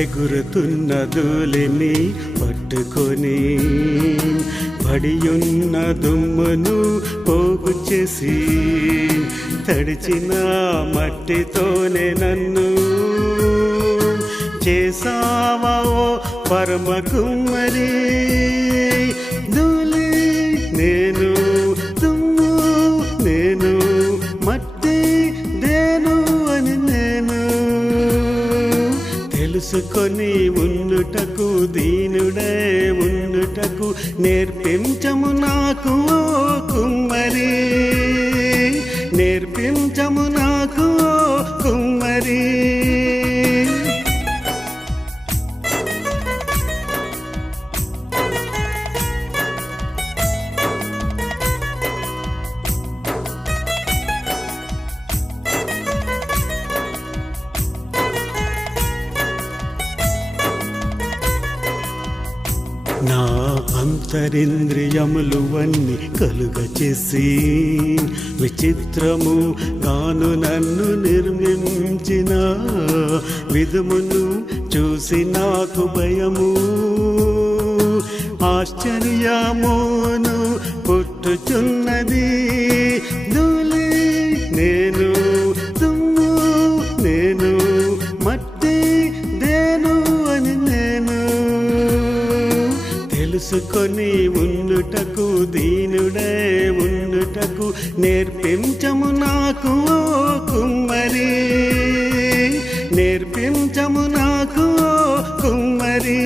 ఎగురుతున్న ధూళిని పట్టుకొని పడియున్న దుమ్మును పోగు చేసి తడిచిన మట్టితోనే నన్ను చేసావా ఓ పరమ కుమ్మరి. ధూళి నేను, దుమ్ము నేను, మట్టి దేను అని నేను తెలుసుకొని ఉండుటకు, దీనుడే ఉండుటకు నేర్పించము నాకు ఓ కుమ్మరి. నేర్పించము నాకు ఓ కుమ్మరి. నా అంతరింద్రియములు అన్ని కలుగ చేసి విచిత్రము గాను నన్ను నిర్మించిన విధమును చూసి నాకు భయము ఆశ్చర్యమును పుట్టుచున్నది. ధూళి నేను, దుమ్ము నేను, మట్టి దేను అని నేను తెలుసుకొని ఉండుటకు, దీనుడే ఉండుటకు నేర్పించము నాకు ఓ కుమ్మరి. నేర్పించము నాకు ఓ కుమ్మరి.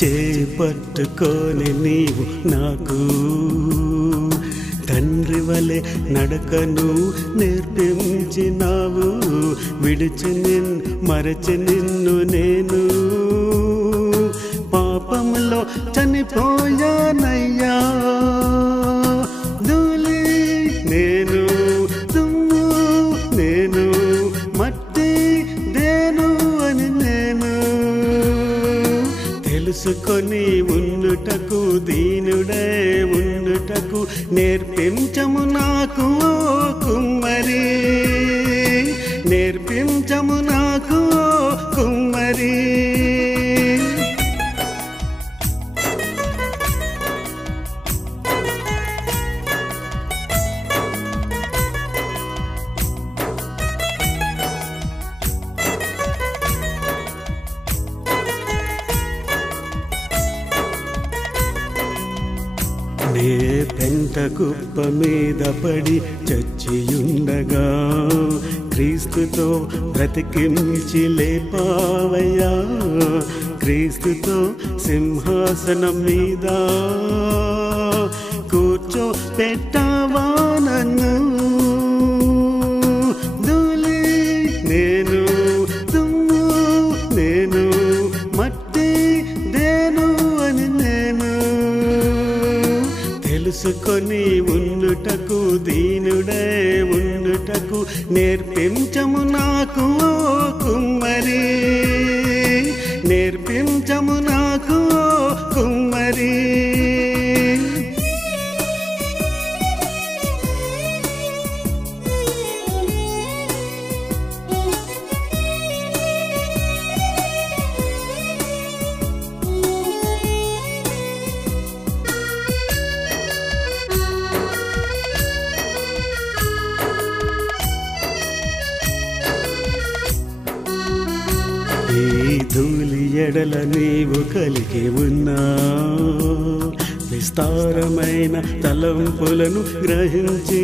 చేపట్టుకొని నీవు నాకు తండ్రి వలె నడకను నేర్పించినావు. విడిచి మరచి నిన్ను నేను పాపములో చనిపోయానయ్యా. ధూళి నేను, దుమ్ము నేను, మట్టి దేను అని నేను తెలుసుకొని ఉండుటకు, దీనుడే ఉండుటకు నేర్పించము నాకు ఓ కుమ్మరి. నేర్పించము నాకు ఓ కుమ్మరి. నే పెంట కుప్ప మీద పడి చచ్చియుండగా క్రీస్తుతో బ్రతికించి లేపావయ్యా. క్రీస్తుతో సింహాసనం మీద కూర్చోపెట్టావా నన్ను. ధూళి నేను, దుమ్ము నేను, మట్టి దేను అని నేను తెలుసుకొని ఉండుటకు, దీనుడే ఉండుటకు నేర్పించము నాకు ఓ కుమ్మరి. నేర్పించము నాకు ఓ కుమ్మరి. ఈ ధూళి ఎడల నీవు కలిగి ఉన్నా విస్తారమైన తలంపులను గ్రహించి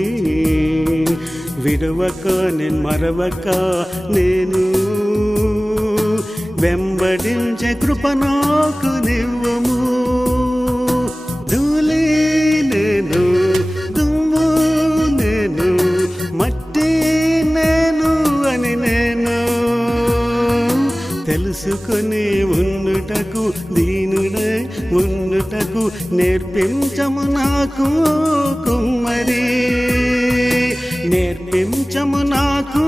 విడవక నేను మరవక నేను వెంబడించే కృప నాకు నివ్వము. ధూళి నేను, దుమ్ము నేను, మట్టి నేను అని నేను తెలుసుకొని ఉండుటకు, దీనుడే ఉండుటకు నేర్పించము నాకు కుమ్మరి, నేర్పించము నాకు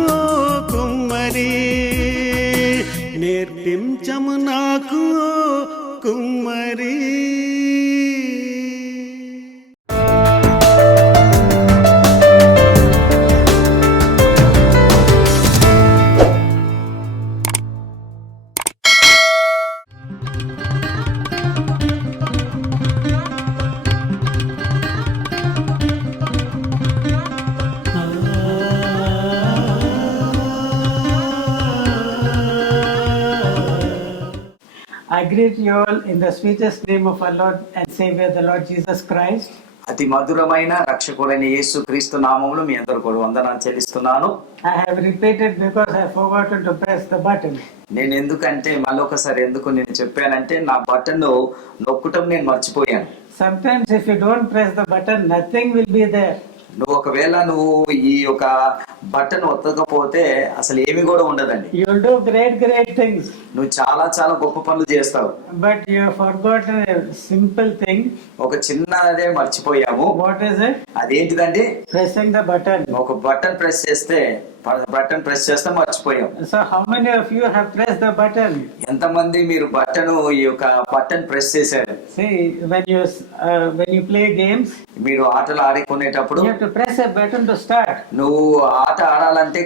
కుమ్మరి, నేర్పించము నాకు కుమ్మరి. I greet you all in the sweetest name of our Lord and Savior, the Lord Jesus Christ. అతి మధురమైన రక్షకుడైన యేసు క్రీస్తు నామములో మీ అందరూ కూడా వందనాలు చెల్లిస్తున్నాను. I have repeated because I have forgotten to press the button. నేను ఎందుకంటే మళ్ళొకసారి ఎందుకు నేను చెప్పానంటే నా బటన్ నొక్కటం నేను మర్చిపోయాను. Sometimes if you don't press the button, nothing will be there. నువ్వు ఒకవేళ ఈ యొక్క బటన్ ఒత్తకపోతే అసలు ఏమి కూడా ఉండదండి. You will do great things. నువ్వు చాలా చాలా గొప్ప పనులు చేస్తావు. But you have forgotten a simple thing. ఒక చిన్నదే మర్చిపోయాము. What is it? అదేంటిదండి? Pressing the button. ఒక బటన్ ప్రెస్ చేస్తే మర్చిపోయాం. So how many of you have pressed the button? ఎంతమంది మీరు ఈ యొక్క బటన్ ప్రెస్ చేశారు? See, when you play games, మీరు ఆటలు ఆడుకునేటప్పుడు you have to press a button to start. నువ్వు ఆట ఆడాలంటే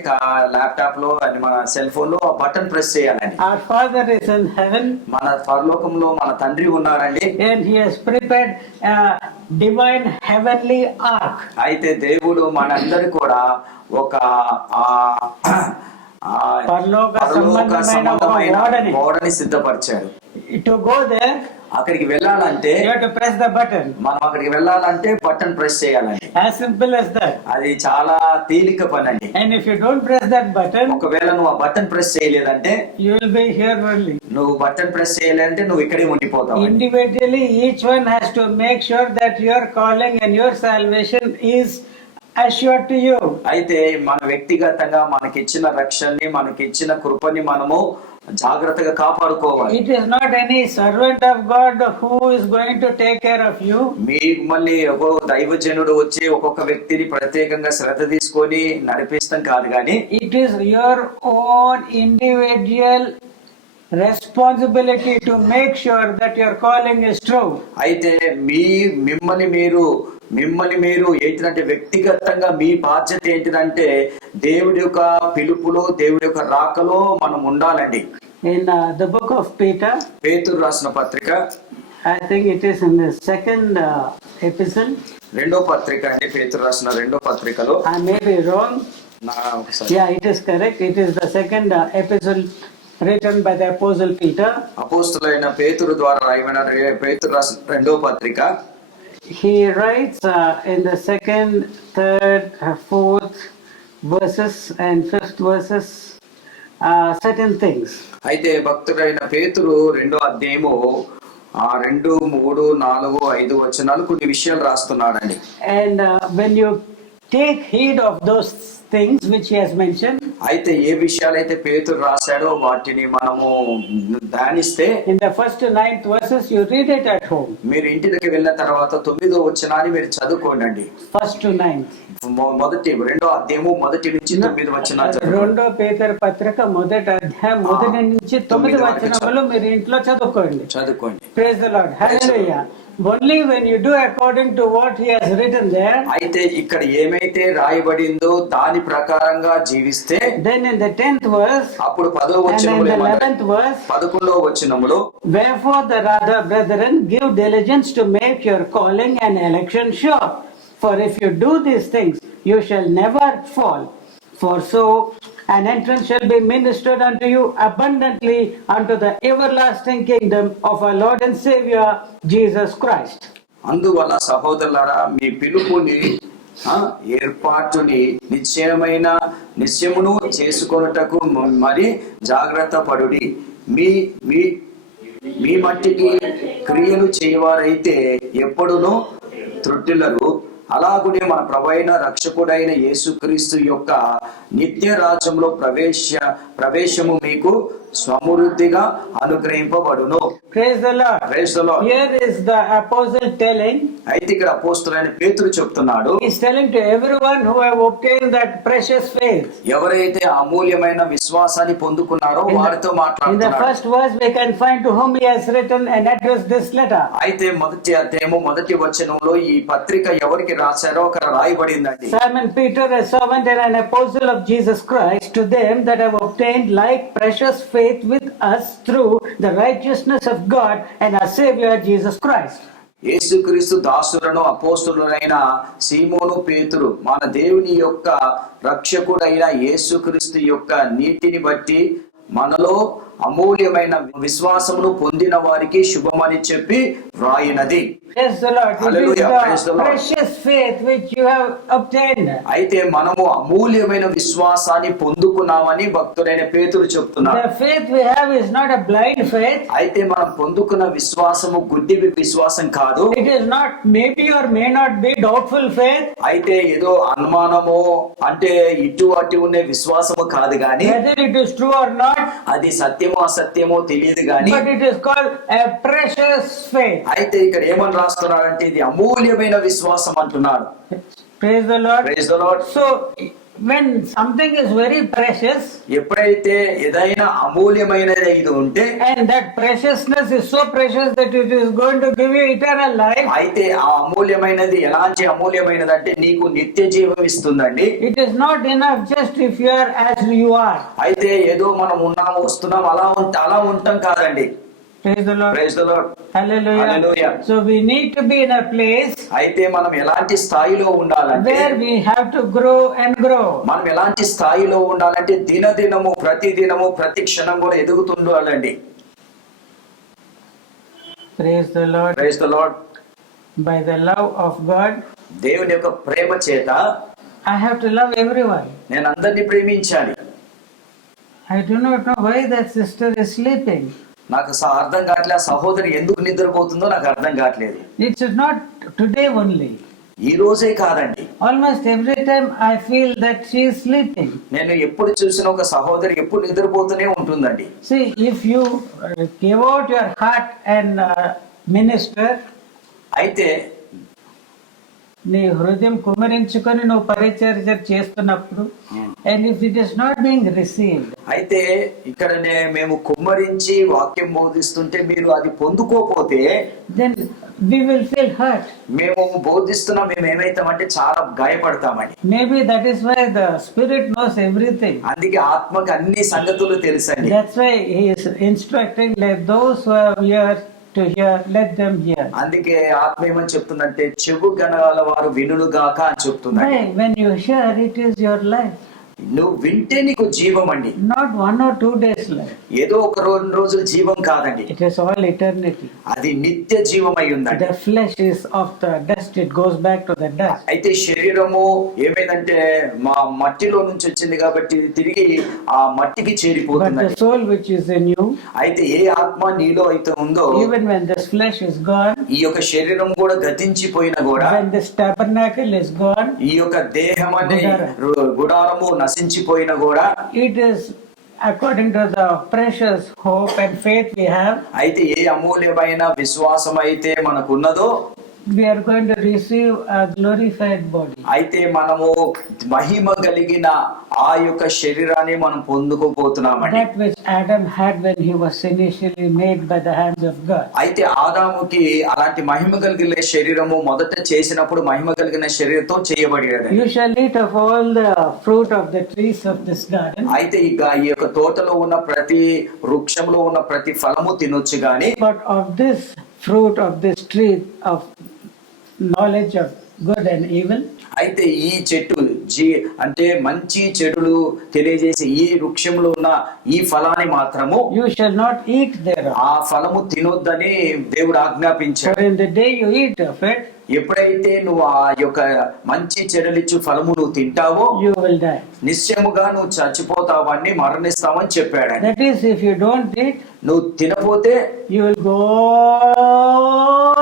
ల్యాప్టాప్ లో అని మన సెల్ ఫోన్ లో బటన్ ప్రెస్ చేయాలండి. Our Father is in heaven. మన పరలోకంలో మన తండ్రి ఉన్నాడండి. And he has prepared a divine heavenly ark. అయితే దేవుడు మనందరి కూడా ఒక పరలోక సంబంధమైన ఓడని సిద్ధపరిచాడు. To go there, అక్కడికి వెళ్ళాలంటే you have to press the button. మనం అక్కడికి వెళ్ళాలంటే బటన్ ప్రెస్ చేయాలండి. As simple as that. అది చాలా తేలిక పని అండి. And if you don't press that button, ఒకవేళ నువ్వు ఆ బటన్ ప్రెస్ చేయలేదంటే you will be here only. నువ్వు బటన్ ప్రెస్ చేయాలంటే నువ్వు ఇక్కడే ఉండిపోతావు. Individually, each one has to make sure that your calling and your salvation is assured to you. అయితే మన వ్యక్తిగతంగా మనకిచ్చిన రక్షణని మనకిచ్చిన కృపని మనము జాగ్రత్తగా కాపాడుకోవాలి. It is not any servant of God who is going to take care of you. మళ్ళీ ఒక దైవజనుడు వచ్చి ఒక్కొక్క వ్యక్తిని ప్రత్యేకంగా శ్రద్ధ తీసుకొని నడిపిస్తాం కాదు కానీ It is your own individual responsibility to make sure that your calling is true. అయితే మిమ్మల్ని మీరు ఏంటంటే వ్యక్తిగతంగా మీ బాధ్యత ఏంటిదంటే దేవుడి యొక్క పిలుపులో దేవుడి యొక్క రాకలో మనం ఉండాలండి. In the book of Peter, పేతురు రాసిన పత్రిక, I think it is in the second epistle. రెండో పత్రిక అండి, పేతురు రాసిన రెండో పత్రికలో. I may be wrong. Yeah, it is correct. It is the second epistle written by the apostle Peter. అపోస్తలుడైన పేతురు ద్వారా రాయబడిన పేతురు రాసిన రెండో పత్రిక. He writes in the second, third, fourth verses and fifth verses certain things. అయితే భక్తుడైన పేతురు రెండో అధ్యాయము 2, 3, 4, 5 వచనాలు కొన్ని విషయాలు రాస్తున్నాడండి. And when you take heed of those things which he has mentioned, అయితే ఏ విషయాలైతే పేతురు రాశాడో వాటిని మనము ధ్యానిస్తే in the first 9 verses you read it at home. మీరు ఇంటికి వెళ్ళిన తర్వాత 9వ వచనాన్ని మీరు చదువుకోండి. First to 9. రెండో అధ్యాయము 1 నుంచి 9 వచనాలు. రెండో పేతురు పత్రిక మొదటి అధ్యాయం 1 నుంచి 9 వచనములు మీరు ఇంట్లో చదువుకోండి. Praise the Lord. Hallelujah. Only when you do according to what he has written there, అయితే ఇక్కడ ఏమైతే రాయబడిందో దాని ప్రకారంగా జీవిస్తే, then in the 10th verse, అప్పుడు 10వ వచనములో, 11th verse, 11వ వచనములో, wherefore the rather brethren give diligence to make your calling and election sure, for if you do these things you shall never fall, for so an entrance shall be ministered unto you abundantly unto the everlasting kingdom of our Lord and Savior Jesus Christ. అందువల్ల సహోదరులారా, మీ పిలుపుని ఏర్పాటుని నిశ్చయమును చేసుకొనుటకు మరి జాగ్రత్త పడుడి. మీ మట్టికి క్రియలు చేయవారైతే ఎప్పుడునూ త్రుట్టిల్లరు. అలాగునే మన ప్రభువైన రక్షకుడైన యేసుక్రీస్తు యొక్క నిత్య రాజ్యంలో ప్రవేశము మీకు సమృద్ధిగా అనుగ్రహింపబడును. Praise the Lord. Praise the Lord. Here is the apostle telling, అయితే ఇక్కడ అపోస్తలుడైన పేతురు చెప్తున్నాడు, he's telling to everyone who have obtained that precious faith. ఎవరైతే అమూల్యమైన విశ్వాసాన్ని పొందుకున్నారో వారితో In the మాట్లాడుతున్నాడు. first verse we can find to whom he has written and addressed this letter. అయితే మొదటి అధ్యాయము మొదటి వచనంలో ఈ పత్రిక ఎవరికి రాశారో అక్కడ రాయబడిందండి. Simon Peter, a servant and an apostle of Jesus Christ, to them that have obtained like precious faith with us through the righteousness of God and our Savior Jesus Christ. యేసుక్రీస్తు దాసులను అపోస్తలుడైన సీమోను పేతురు మన దేవుని యొక్క రక్షకుడైన యేసుక్రీస్తు యొక్క నీతిని బట్టి మనలో అమూల్యమైన విశ్వాసమును పొందిన వారికి శుభమని చెప్పి వ్రాయినది. Praise the Lord. It is Hallelujah. Praise the the Lord. precious faith which you have obtained. అయితే మనము అమూల్యమైన విశ్వాసాన్ని పొందుకున్నామని భక్తుడైన పేతురు చెప్తున్నాడు. The faith we have is not a blind faith. అయితే మనం పొందుకున్న విశ్వాసము గుడ్డి విశ్వాసం కాదు. It is not maybe or may not be doubtful faith. అయితే ఏదో అనుమానమో అంటే ఇటు అటు ఉండే విశ్వాసము కాదు గాని, Whether it is true or not, అది సత్యమో అసత్యమో తెలియదు గాని, but it is called a precious faith. అయితే ఇక్కడ ఏమని రాస్తున్నాడంటే ఇది అమూల్యమైన విశ్వాసం అంటున్నాడు. Praise the Lord. Praise the Lord. So when something is very precious, ఎప్పుడైతే ఏదైనా అమూల్యమైనది ఇది ఉంటే, and that preciousness is so precious that it is going to give you eternal life, అయితే ఆ అమూల్యమైనది ఎలాంటి అమూల్యమైనది అంటే నీకు నిత్య జీవం ఇస్తుందండి. it is not enough just if you are as you are. అయితే ఏదో మనం ఉన్నాం వస్తున్నాం అలా ఉంటాం కాదండి. Praise the Lord. Praise the Lord. Hallelujah. Hallelujah. So we need to be in a place అయితే మనం ఎలాంటి స్థాయిలో ఉండాలంటే, where we have to grow and grow. మనం ఎలాంటి స్థాయిలో ఉండాలంటే దినదినము ప్రతి దినము ప్రతి క్షణం కూడా ఎదుగుతుండాలండి. Praise the Lord. Praise the Lord. By the love of God, దేవుని యొక్క ప్రేమ చేత I have to love everyone. నేను అందరినీ ప్రేమించాలి. I do not know why that sister is sleeping. నాకు అర్థం కావట్లేదు, ఆ సహోదరి ఎందుకు నిద్రపోతుందో నాకు అర్థం కావట్లేదు. It is not today only. ఈ రోజే కాదండి, Almost every time I feel that she is sleeping. నేను ఎప్పుడు చూసినా ఒక సహోదరి ఎప్పుడు నిద్రపోతూనే ఉంటుందండి. See, if you give out your heart and minister, అయితే నీ హృదయం కుమరించుకొని నువ్వు పరిచర్య చేస్తున్నప్పుడు, and if it is not being received, అయితే ఇక్కడ మేము కుమ్మరించి వాక్యం బోధిస్తుంటే మీరు అది పొందుకోపోతే then we will feel hurt. మేము బోధిస్తున్నాం, మేము ఏమైతామంటే చాలా గాయపడతామని. Maybe that is why the Spirit knows everything. అందుకే ఆత్మకి అన్ని సంగతులు తెలుసండి. That's why he is instructing, let those who have ears to hear, let them hear. అందుకే ఆత్మ ఏమని చెప్తుందంటే చెవు గనగల వారు వినుగాక అని చెప్తుందండి. Why? When you hear, it is your life. నువ్వు వింటే నీకు జీవం అండి. Not 1 or 2 days life. ఏదో ఒక 2 రోజుల జీవం కాదండి, It is all eternity. అది నిత్య జీవం అయి ఉందండి. The flesh is of the dust, it goes back to the dust. అయితే శరీరము ఏమైందంటే మా మట్టిలో నుంచి వచ్చింది కాబట్టి ఇది తిరిగి ఆ మట్టికి But చేరిపోతుంది. the soul which is in you, అయితే ఏ ఆత్మ నీలో అయితే ఉందో, even when this flesh is gone, ఈ యొక్క శరీరం కూడా గతించిపోయినా కూడా, when this tabernacle is gone, ఈ యొక్క దేహం అనే గుడారము నశించిపోయినా కూడా, it is according to the precious hope and faith we have, అయితే ఏ అమూల్యమైన విశ్వాసం అయితే మనకున్నదో we are going to receive a glorified body. అయితే మనము మహిమ కలిగిన ఆ యొక్క శరీరాన్ని మనం పొందుకోబోతున్నామండి. That which Adam had when he was initially made by the hands of God. అయితే ఆదాముకి అలాంటి మహిమ కలిగిన శరీరము మొదట చేసినప్పుడు మహిమ కలిగిన శరీరంతో చేయబడినది. You shall eat of all the fruit of the trees of this garden, అయితే ఈ యొక్క తోటలో ఉన్న ప్రతి వృక్షంలో ఉన్న ప్రతి ఫలము తినొచ్చు గాని, but of this fruit of this tree of knowledge of good and evil, అయితే ఈ చెట్టు అంటే మంచి చెడులు తెలియజేసే ఈ వృక్షంలో ఉన్న ఈ ఫలాన్ని మాత్రము you shall not eat thereof. ఆ ఫలము తినొద్దని దేవుడు ఆజ్ఞాపించాడు. For in the day you eat of it, ఎప్పుడైతే నువ్వు ఆ యొక్క మంచి చెడులిచ్చు ఫలము నువ్వు తింటావో you will die. నిశ్చయముగా నువ్వు చచ్చిపోతావని మరణిస్తావని చెప్పాడు. That is, if you don't eat, నువ్వు తినపోతే you will go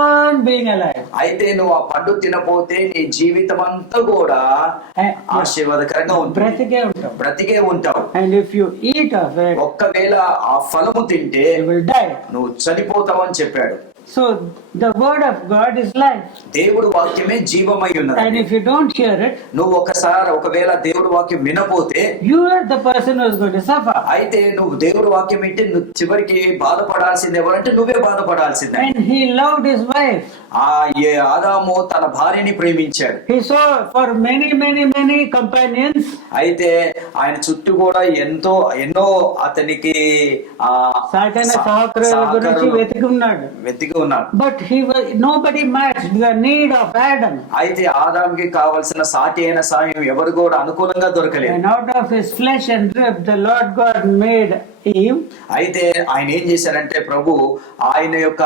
on being alive. అయితే నువ్వు ఆ పండు తినపోతే నీ జీవితం అంతా కూడా ఆశీర్వాదకరంగా ఉంటుంది, బ్రతికే ఉంటావు. And if you eat of it, ఒక్కవేళ ఆ ఫలము తింటే you will die. నువ్వు చనిపోతావు అని చెప్పాడు. So the word of God is life. దేవుడు వాక్యమే జీవమై ఉన్నది. And if you don't hear it, నువ్వు ఒకవేళ దేవుడు వాక్యం వినపోతే you are the person who is going to suffer. అయితే నువ్వు దేవుడు వాక్యం వింటే నువ్వు చివరికి బాధపడాల్సింది ఎవరంటే నువ్వే బాధపడాల్సిందే. And he loved his wife. ఆదాము తన భార్యని ప్రేమించాడు. He saw for many companions. అయితే ఆయన చుట్టూ కూడా ఎన్నో అతనికి వెతికి ఉన్నాడు. But nobody matched the need of Adam. అయితే ఆదాముకి కావాల్సిన సాటి అయిన సాయం ఎవరు కూడా అనుకూలంగా దొరకలేదు. And out of his flesh and rib the Lord God made Eve. అయితే ఆయన ఏం చేశారంటే ప్రభు ఆయన యొక్క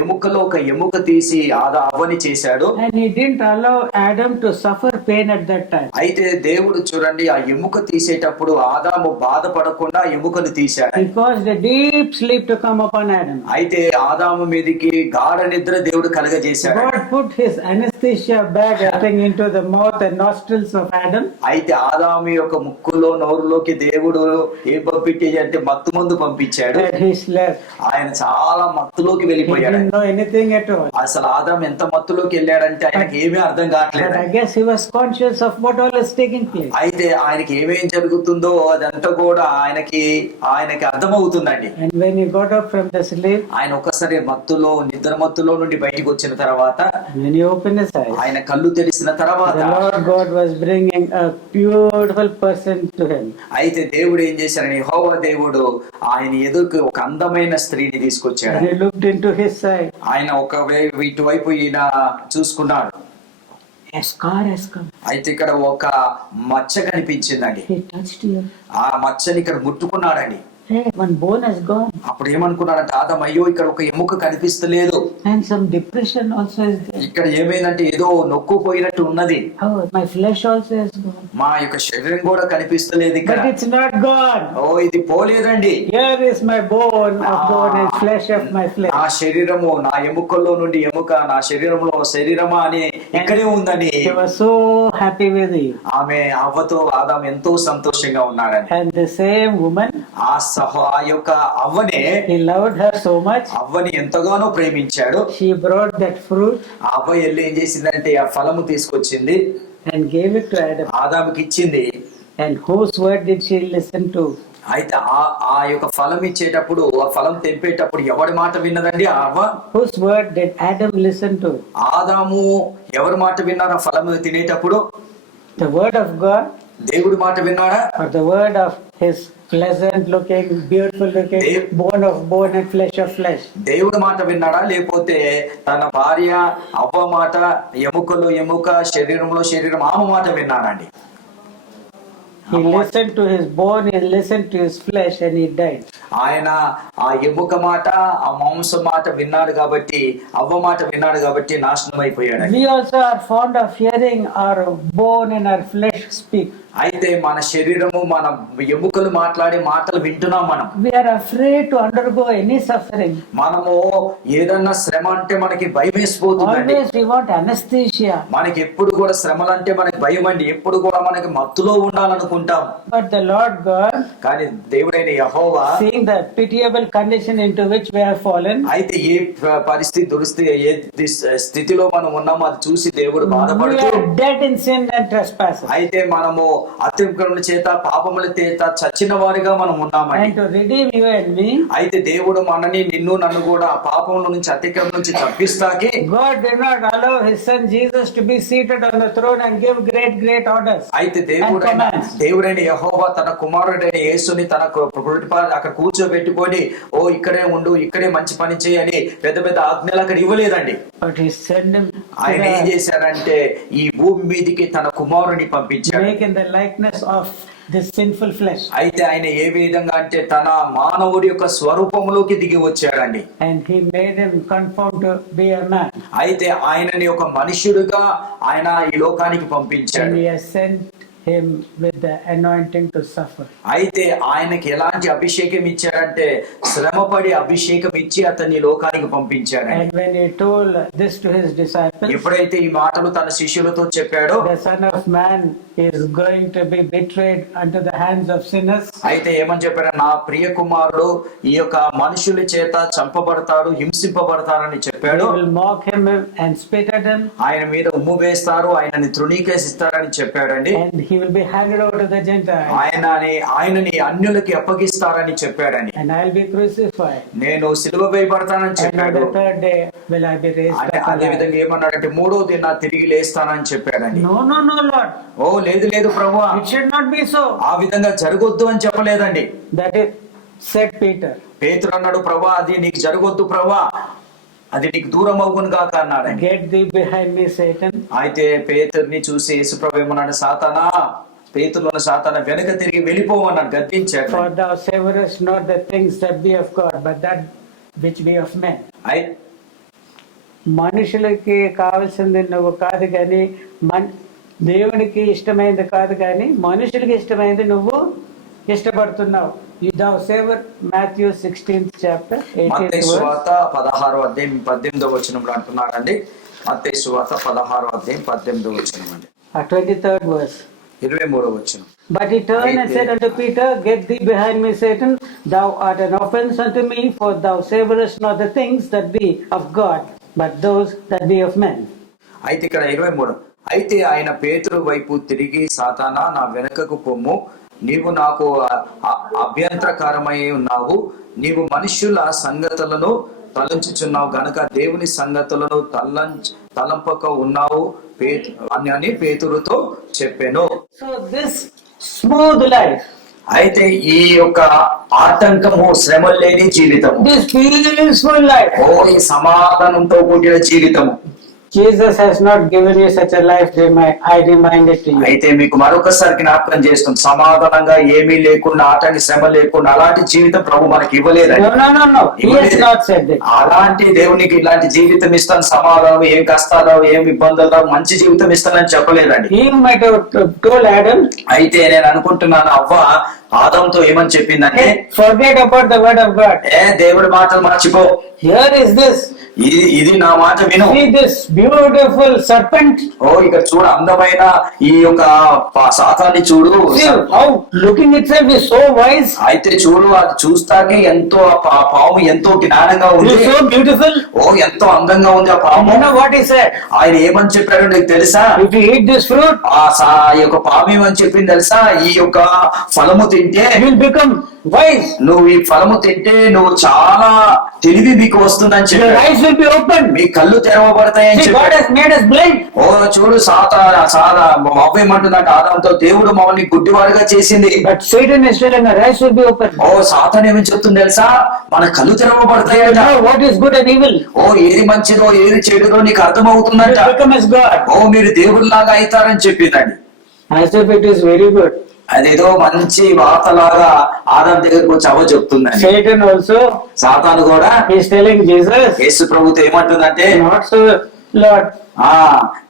ఎముకలో ఒక ఎముక తీసి అవ్వని చేశాడు. And he didn't allow Adam to suffer pain at that time. అయితే దేవుడు చూడండి ఆ ఎముక తీసేటప్పుడు ఆదాము బాధపడకుండా ఎముకను తీశాడు. He caused a deep sleep to come upon Adam. అయితే ఆదాము మీదకి గాఢ నిద్ర దేవుడు కలగజేశాడు. God put his anesthesia bag into the mouth and nostrils of Adam. అయితే ఆదాము యొక్క ముక్కులో నోరులోకి దేవుడు ఏ పంపిట్టి అంటే మత్తు మందు పంపించాడు. ఆయన చాలా మత్తులోకి వెళ్ళిపోయాడు. అసలు ఆదాం ఎంత మత్తులోకి వెళ్ళాడంటే ఆయనకి ఏమీ అర్థం కావట్లేదు. అయితే ఆయనకి ఏమేం జరుగుతుందో అదంతా కూడా ఆయనకి అర్థమవుతుందండి. ఆయన ఒక్కసారి నిద్ర మత్తులో నుండి బయటికి వచ్చిన తర్వాత ఆయన కళ్ళు తెరిసిన తర్వాత అయితే దేవుడు ఏం చేశారని యెహోవా దేవుడు ఆయన ఎదురుకు ఒక అందమైన స్త్రీని తీసుకొచ్చాడు. ఆయన ఇటువైపు ఈయన చూసుకున్నాడు. అయితే ఇక్కడ ఒక మచ్చ కనిపించిందండి. ఆ మచ్చని ఇక్కడ ముట్టుకున్నాడండి. One bone has gone. అప్పుడు ఏమనుకున్నాడంటే ఆదాం అయ్యో ఇక్కడ ఒక ఎముక కనిపిస్తలేదు. And some depression also is there. ఇక్కడ ఏమైందంటే ఏదో నొక్కుపోయినట్టు ఉన్నది. Oh, my flesh also has gone. మా యొక్క శరీరం కూడా కనిపిస్తలేదు ఇక్కడ. But it's not gone. ఇది పోలేదండి. Here is my bone of bone and flesh of my flesh. నా శరీరము నా ఎముకల్లో నుండి ఎముక నా శరీరంలో శరీరమా అని ఇక్కడే ఉందని. He was so happy with you. ఆమె అవ్వతో ఆదాం ఎంతో సంతోషంగా ఉన్నాడని. And the same woman ఆ యొక్క అవ్వనే he loved her so much. అవ్వని ఎంతగానో ప్రేమించాడు. She brought that fruit. అవ్వ వెళ్ళి ఏం చేసిందంటే ఆ ఫలము తీసుకొచ్చింది and gave it to Adam. ఆదాముకి ఇచ్చింది. And whose word did she listen to? అయితే ఆ యొక్క ఫలం ఇచ్చేటప్పుడు ఆ ఫలం తెంపేటప్పుడు ఎవరి మాట విన్నదండి అవ్వ? Whose word did Adam listen to? ఆదాము ఎవరి మాట విన్నారు ఆ ఫలం తినేటప్పుడు? The word of God. దేవుడి మాట విన్నాడా? Or the word of his pleasant looking, beautiful looking, bone of bone and flesh of flesh? దేవుడి మాట విన్నాడా లేకపోతే తన భార్య అవ్వ మాట ఎముకలో ఎముక శరీరంలో శరీరం ఆమె మాట విన్నాడండి? He listened to his bone, he listened to his flesh and he died. ఆయన ఆ ఎముక మాట ఆ మాంసం మాట విన్నాడు కాబట్టి అవ్వ మాట విన్నాడు కాబట్టి నాశనం అయిపోయాడు. We also are fond of hearing our bone and our flesh speak. అయితే మన శరీరము మన ఎముకలు మాట్లాడే మాటలు వింటున్నాం మనం. We are afraid to undergo any suffering. మనము ఏదన్నా శ్రమ అంటే మనకి భయం వేసిపోతుందండి. Always we want anesthesia. మనకి ఎప్పుడు కూడా శ్రమలు అంటే మనకి భయం అండి. ఎప్పుడు కూడా మనకి మత్తులో ఉండాలనుకుంటాం. But the Lord God, కానీ దేవుడైన యెహోవా seeing the pitiable condition into which we have fallen, అయితే ఏ పరిస్థితి ఏ స్థితిలో మనం ఉన్నామో అది చూసి దేవుడు బాధపడుతూ we are dead in sin and trespasses. అయితే మనము అతిక్రమణ చేత పాపముల చేత చచ్చిన వారిగా మనం ఉన్నామండి. And to redeem you and me, అయితే దేవుడు మనని నిన్ను నన్ను కూడా పాపముల నుంచి అతిక్రమణ నుంచి తప్పిస్తాకి God did not allow his son Jesus to be seated on the throne and give great orders. అయితే దేవుడైన యెహోవా తన కుమారుడైన యేసుని తన అక్కడ కూర్చోబెట్టుకొని ఇక్కడే ఉండు ఇక్కడే మంచి పని చేయని పెద్ద పెద్ద ఆజ్ఞలు అక్కడ ఇవ్వలేదండి. But he sent him. ఆయన ఏం చేశారంటే ఈ భూమి మీదకి తన కుమారుని పంపించాడు. Make in the likeness of this sinful flesh. అయితే ఆయన ఏ విధంగా అంటే తన మానవుడి యొక్క స్వరూపంలోకి దిగి వచ్చాడండి. And he made him conform to be a man. అయితే ఆయనని ఒక మనుష్యుడిగా ఆయన ఈ లోకానికి పంపించాడు. And he has sent him with the anointing to suffer. అయితే ఆయనకి ఎలాంటి అభిషేకం ఇచ్చాడంటే శ్రమపడి అభిషేకం ఇచ్చి అతన్ని లోకానికి పంపించాడు. And when he told this to his disciples, ఎప్పుడైతే ఈ మాటలు తన శిష్యులతో చెప్పాడో, the Son of Man is going to be betrayed unto the hands of sinners. అయితే ఏమని చెప్పాడు, నా ప్రియ కుమారుడు ఈ యొక్క మనుషుల చేత చంపబడతాడు, హింసింపబడతారని చెప్పాడు. They will mock him and spit at him. ఆయన మీద ఉమ్ము వేస్తారు, ఆయనని తృణీకరిస్తారని చెప్పాడండి. And he will be handed over to the Gentiles. ఆయనని అన్యులకి అప్పగిస్తారని చెప్పాడని. And I'll be crucified. నేను సిలువ వేయబడతానని చెప్పాడు. And on the third day will I be raised up అదే alive. విధంగా ఏమన్నాడంటే మూడో దిన తిరిగి లేస్తానని చెప్పాడని. No, Lord. ఓ లేదు లేదు ప్రభువా, It should not be so. ఆ విధంగా జరగొద్దు అని చెప్పలేదండి. That is said Peter. పేతురు అన్నాడు, ప్రభువా అది నీకు జరగొద్దు ప్రభువా, అది నీకు దూరం అవును కాక అన్నాడు. Get thee behind me, Satan. అయితే పేతుర్ని చూసి యేసు ప్రభు ఏమన్నాడు, సాతానా, పేతురులో సాతానా వెనక తిరిగి వెళ్ళిపోవన్నాడు, గద్దించాడు. For thou savorest not the things that be of God, but that which be of men. మనుషులకి కావాల్సింది నువ్వు కాదు కానీ దేవునికి ఇష్టమైనది కాదు కానీ మనుషులకి ఇష్టమైనది నువ్వు ఇష్టపడుతున్నావు. Thou savor Matthew 16th chapter 18th verse. 16వ అధ్యాయం 18వ వచనంలో అంటున్నారండి. మత్తయి సువార్త 16వ అధ్యాయం 18వ వచనం అండి. 23rd verse. 23వ వచనం. But he turned and said unto Peter, Get thee behind me, Satan, thou art an offense unto me, for thou savorest not the things that be of God, but those that be of men. అయితే ఇక్కడ 23. అయితే ఆయన పేతురు వైపు తిరిగి, సాతానా నా వెనకకు పొమ్ము, నీవు నాకు అభ్యంతరకరమై ఉన్నావు, నీవు మనుష్యుల సంగతులను తలంచుచున్నావు గనక దేవుని సంగతులను తలంపక ఉన్నావు అని పేతురుతో చెప్పాను. So this smooth life, అయితే ఈ యొక్క ఆటంకము శ్రమలు లేని జీవితం, this peaceful life, ఈ సమాధానంతో కూడిన జీవితము, Jesus has not given you such a life. I remind it to you. అయితే మీకు మరొకసారి జ్ఞాపకం చేస్తాం, సమాధానంగా ఏమీ లేకుండా ఆటంక శ్రమ లేకుండా అలాంటి జీవితం ప్రభు మనకి ఇవ్వలేదండి. No. He has not said that. అలాంటి దేవునికి ఇలాంటి జీవితం ఇస్తాను, సమాధానం, ఏం కష్టాలు ఏం ఇబ్బందులు, మంచి జీవితం ఇస్తానని చెప్పలేదండి. He might have told Adam. అయితే నేను అనుకుంటున్నాను, అవ్వ ఆదంతో ఏమని చెప్పిందంటే, Forget about the word of God. దేవుడి మాటలు మర్చిపో. Here is this. ఇది నా మాట విను. See this beautiful serpent. ఇక్కడ చూడు, అందమైన ఈ యొక్క సాతాన్ని చూడు. See how looking itself is so wise. అయితే చూడు, అది చూస్తాకే ఎంతో పాము ఎంతో జ్ఞానంగా ఉంది. So beautiful. ఎంతో అందంగా ఉంది ఆ పాము. You know what he said? ఆయన ఏమని చెప్పాడు నీకు తెలుసా? If you eat this fruit, ఈ యొక్క పాము ఏమని చెప్పింది తెలుసా? ఈ యొక్క ఫలము తింటే you will become wise. నువ్వు ఈ ఫలము తింటే నువ్వు చాలా తెలివి మీకు వస్తుందని చెప్పాడు. Your eyes will be open. మీ కళ్ళు తెరవబడతాయని చెప్పాడు. God has made us blind. చూడు, అవ్వేమంటుందంటే ఆదాంతో, దేవుడు మమ్మల్ని గుడ్డివాడుగా చేసింది. But Satan is telling our eyes will be open. సాతాను ఏమని చెప్తుంది తెలుసా? మన కళ్ళు తెరవబడతాయట. What is good and evil. ఏది మంచిదో ఏది చెడుదో నీకు అర్థమవుతుందంట. Become as God. మీరు దేవుడిలాగా అవుతారని చెప్పిందండి. As if it is very good. అదేదో మంచి వార్తలాగా ఆదాం దగ్గరకు వచ్చి అవ్వ చెప్తుందండి. Satan also. సాతాను కూడా is telling Jesus. యేసు ప్రభుతో ఏమంటుందంటే, Not so, Lord.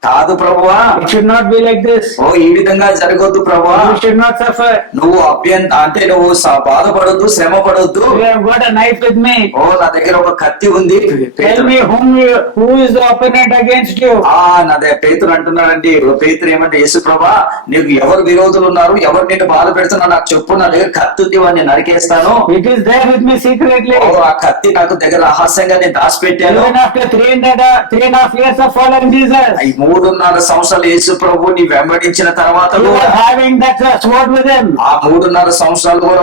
కాదు ప్రభువా, It should not be like this. ఈ విధంగా జరగొద్దు ప్రభువా, You should not suffer. నువ్వు అంటే నువ్వు బాధపడొద్దు, శ్రమ పడొద్దు. You have got a knife with me. నా దగ్గర ఒక కత్తి ఉంది. Tell me who is the opponent against you. నా దగ్గర పేతురు అంటున్నాడండి. పేతురు ఏమంటే, యేసు ప్రభా నీకు ఎవరు విరోధులు ఉన్నారు, ఎవరు నేను బాధ పెడుతున్నా నాకు చెప్పు, నా దగ్గర కత్తి ఉంది, వాడిని నరికేస్తాను. It is there with me secretly. ఆ కత్తి నాకు దగ్గర రహస్యంగా నేను దాచిపెట్టాను. Even after 3.5 years of following Jesus, 3.5 సంవత్సరాలు యేసు ప్రభుని వెంబడించిన తర్వాత having that sword with him. ఆ 3.5 సంవత్సరాలు కూడా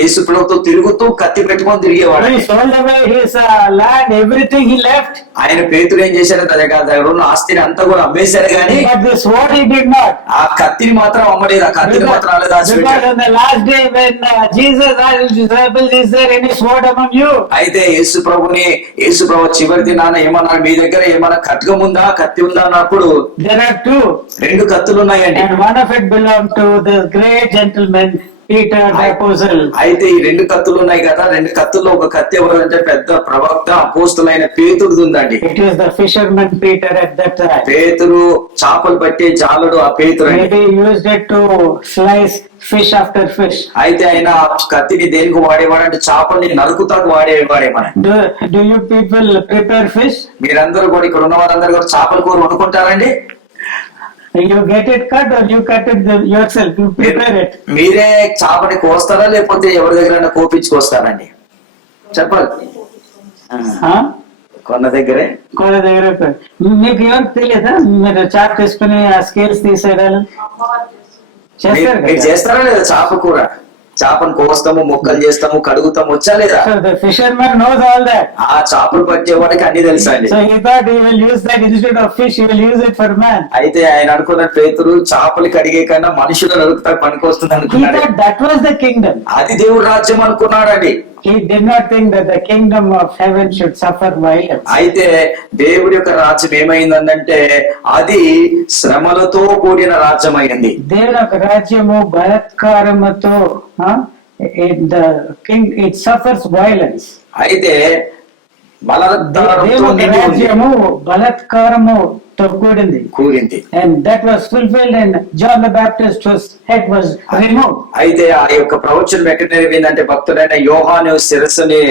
యేసు ప్రభుతో తిరుగుతూ కత్తి పెట్టుకొని తిరిగేవాడు. He sold away his land, everything he left. ఆయన పేతురు ఏం చేశారు, దగ్గర ఉన్న ఆస్తిని అంతా కూడా అమ్మేశారు గానీ But the sword he did not. ఆ కత్తిని మాత్రం అమ్మలేదు. ఆ కత్తిని మాత్రం అలా దాచిపెట్టాడు. On the last day when Jesus asked his disciples, is there any sword among you? అయితే యేసు ప్రభు చివరి దినాన ఏమన్నా, మీ దగ్గర ఏమన్నా ఖడ్గం ఉందా, కత్తి ఉందా అన్నప్పుడు, There are two. 2 కత్తులు ఉన్నాయండి. And one of it belonged to the great gentleman Peter the apostle. అయితే ఈ రెండు కత్తులు ఉన్నాయి కదా, రెండు కత్తుల్లో ఒక కత్తి ఎవరంటే పెద్ద ప్రవక్త అపోస్తులైన పేతురుది ఉందండి. It is the fisherman Peter at that time. పేతురు చేపలు పట్టే జాలడు ఆ పేతురు అండి. Maybe he used it to slice fish after fish. అయితే ఆయన కత్తిని దేనికి వాడేవాడంటే చేపల్ని నరుకుతాకు వాడేవాడేమని. Do you people prepare fish? మీరందరూ కూడా ఇక్కడ ఉన్న వారందరూ కూడా చేపల కూర వండుకుంటారండి? You get it cut or you cut it yourself? You prepare it. మీరే చేపని కోస్తారా లేకపోతే ఎవరి దగ్గర కోపించుకొస్తారండి? చెప్పాలి. Huh? కొన్న దగ్గరే. కొన్న దగ్గర. మీకు ఏమో తెలియదా మీరు చాప్ తీసుకుని ఆ స్కేల్స్ తీసేయాలి? చేస్తారు మీరు చేస్తారా లేదా చేప కూర? చేపను కోస్తాము, ముక్కలు చేస్తాము, కడుగుతాము, వచ్చా లేదా? Fisherman nose all that. ఆ చేపలు పట్టేవాడికి అన్ని తెలుసా అండి. So he thought he will use that instead of fish, he will use it for man. అయితే ఆయన అనుకున్న పేతురు చేపలు కడిగే కన్నా మనుషులు నరుకుతా పనికొస్తుంది He అనుకున్నాడు. thought that was the kingdom. అది దేవుడి రాజ్యం అనుకున్నాడండి. He did not think that the kingdom of heaven should suffer violence. అయితే దేవుడి యొక్క రాజ్యం ఏమైందంటే అది శ్రమలతో కూడిన రాజ్యం అయింది. దేవుని యొక్క రాజ్యము బలాత్కారముతో the king it suffers violence. అయితే దేవుని రాజ్యము బలాత్కారముతో కూడింది. And that was fulfilled and John the Baptist whose head was removed. అయితే ఆ యొక్క ప్రవచనం ఎక్కడ నెరవేరిందంటే భక్తుడైన యోహాను శిరస్సుని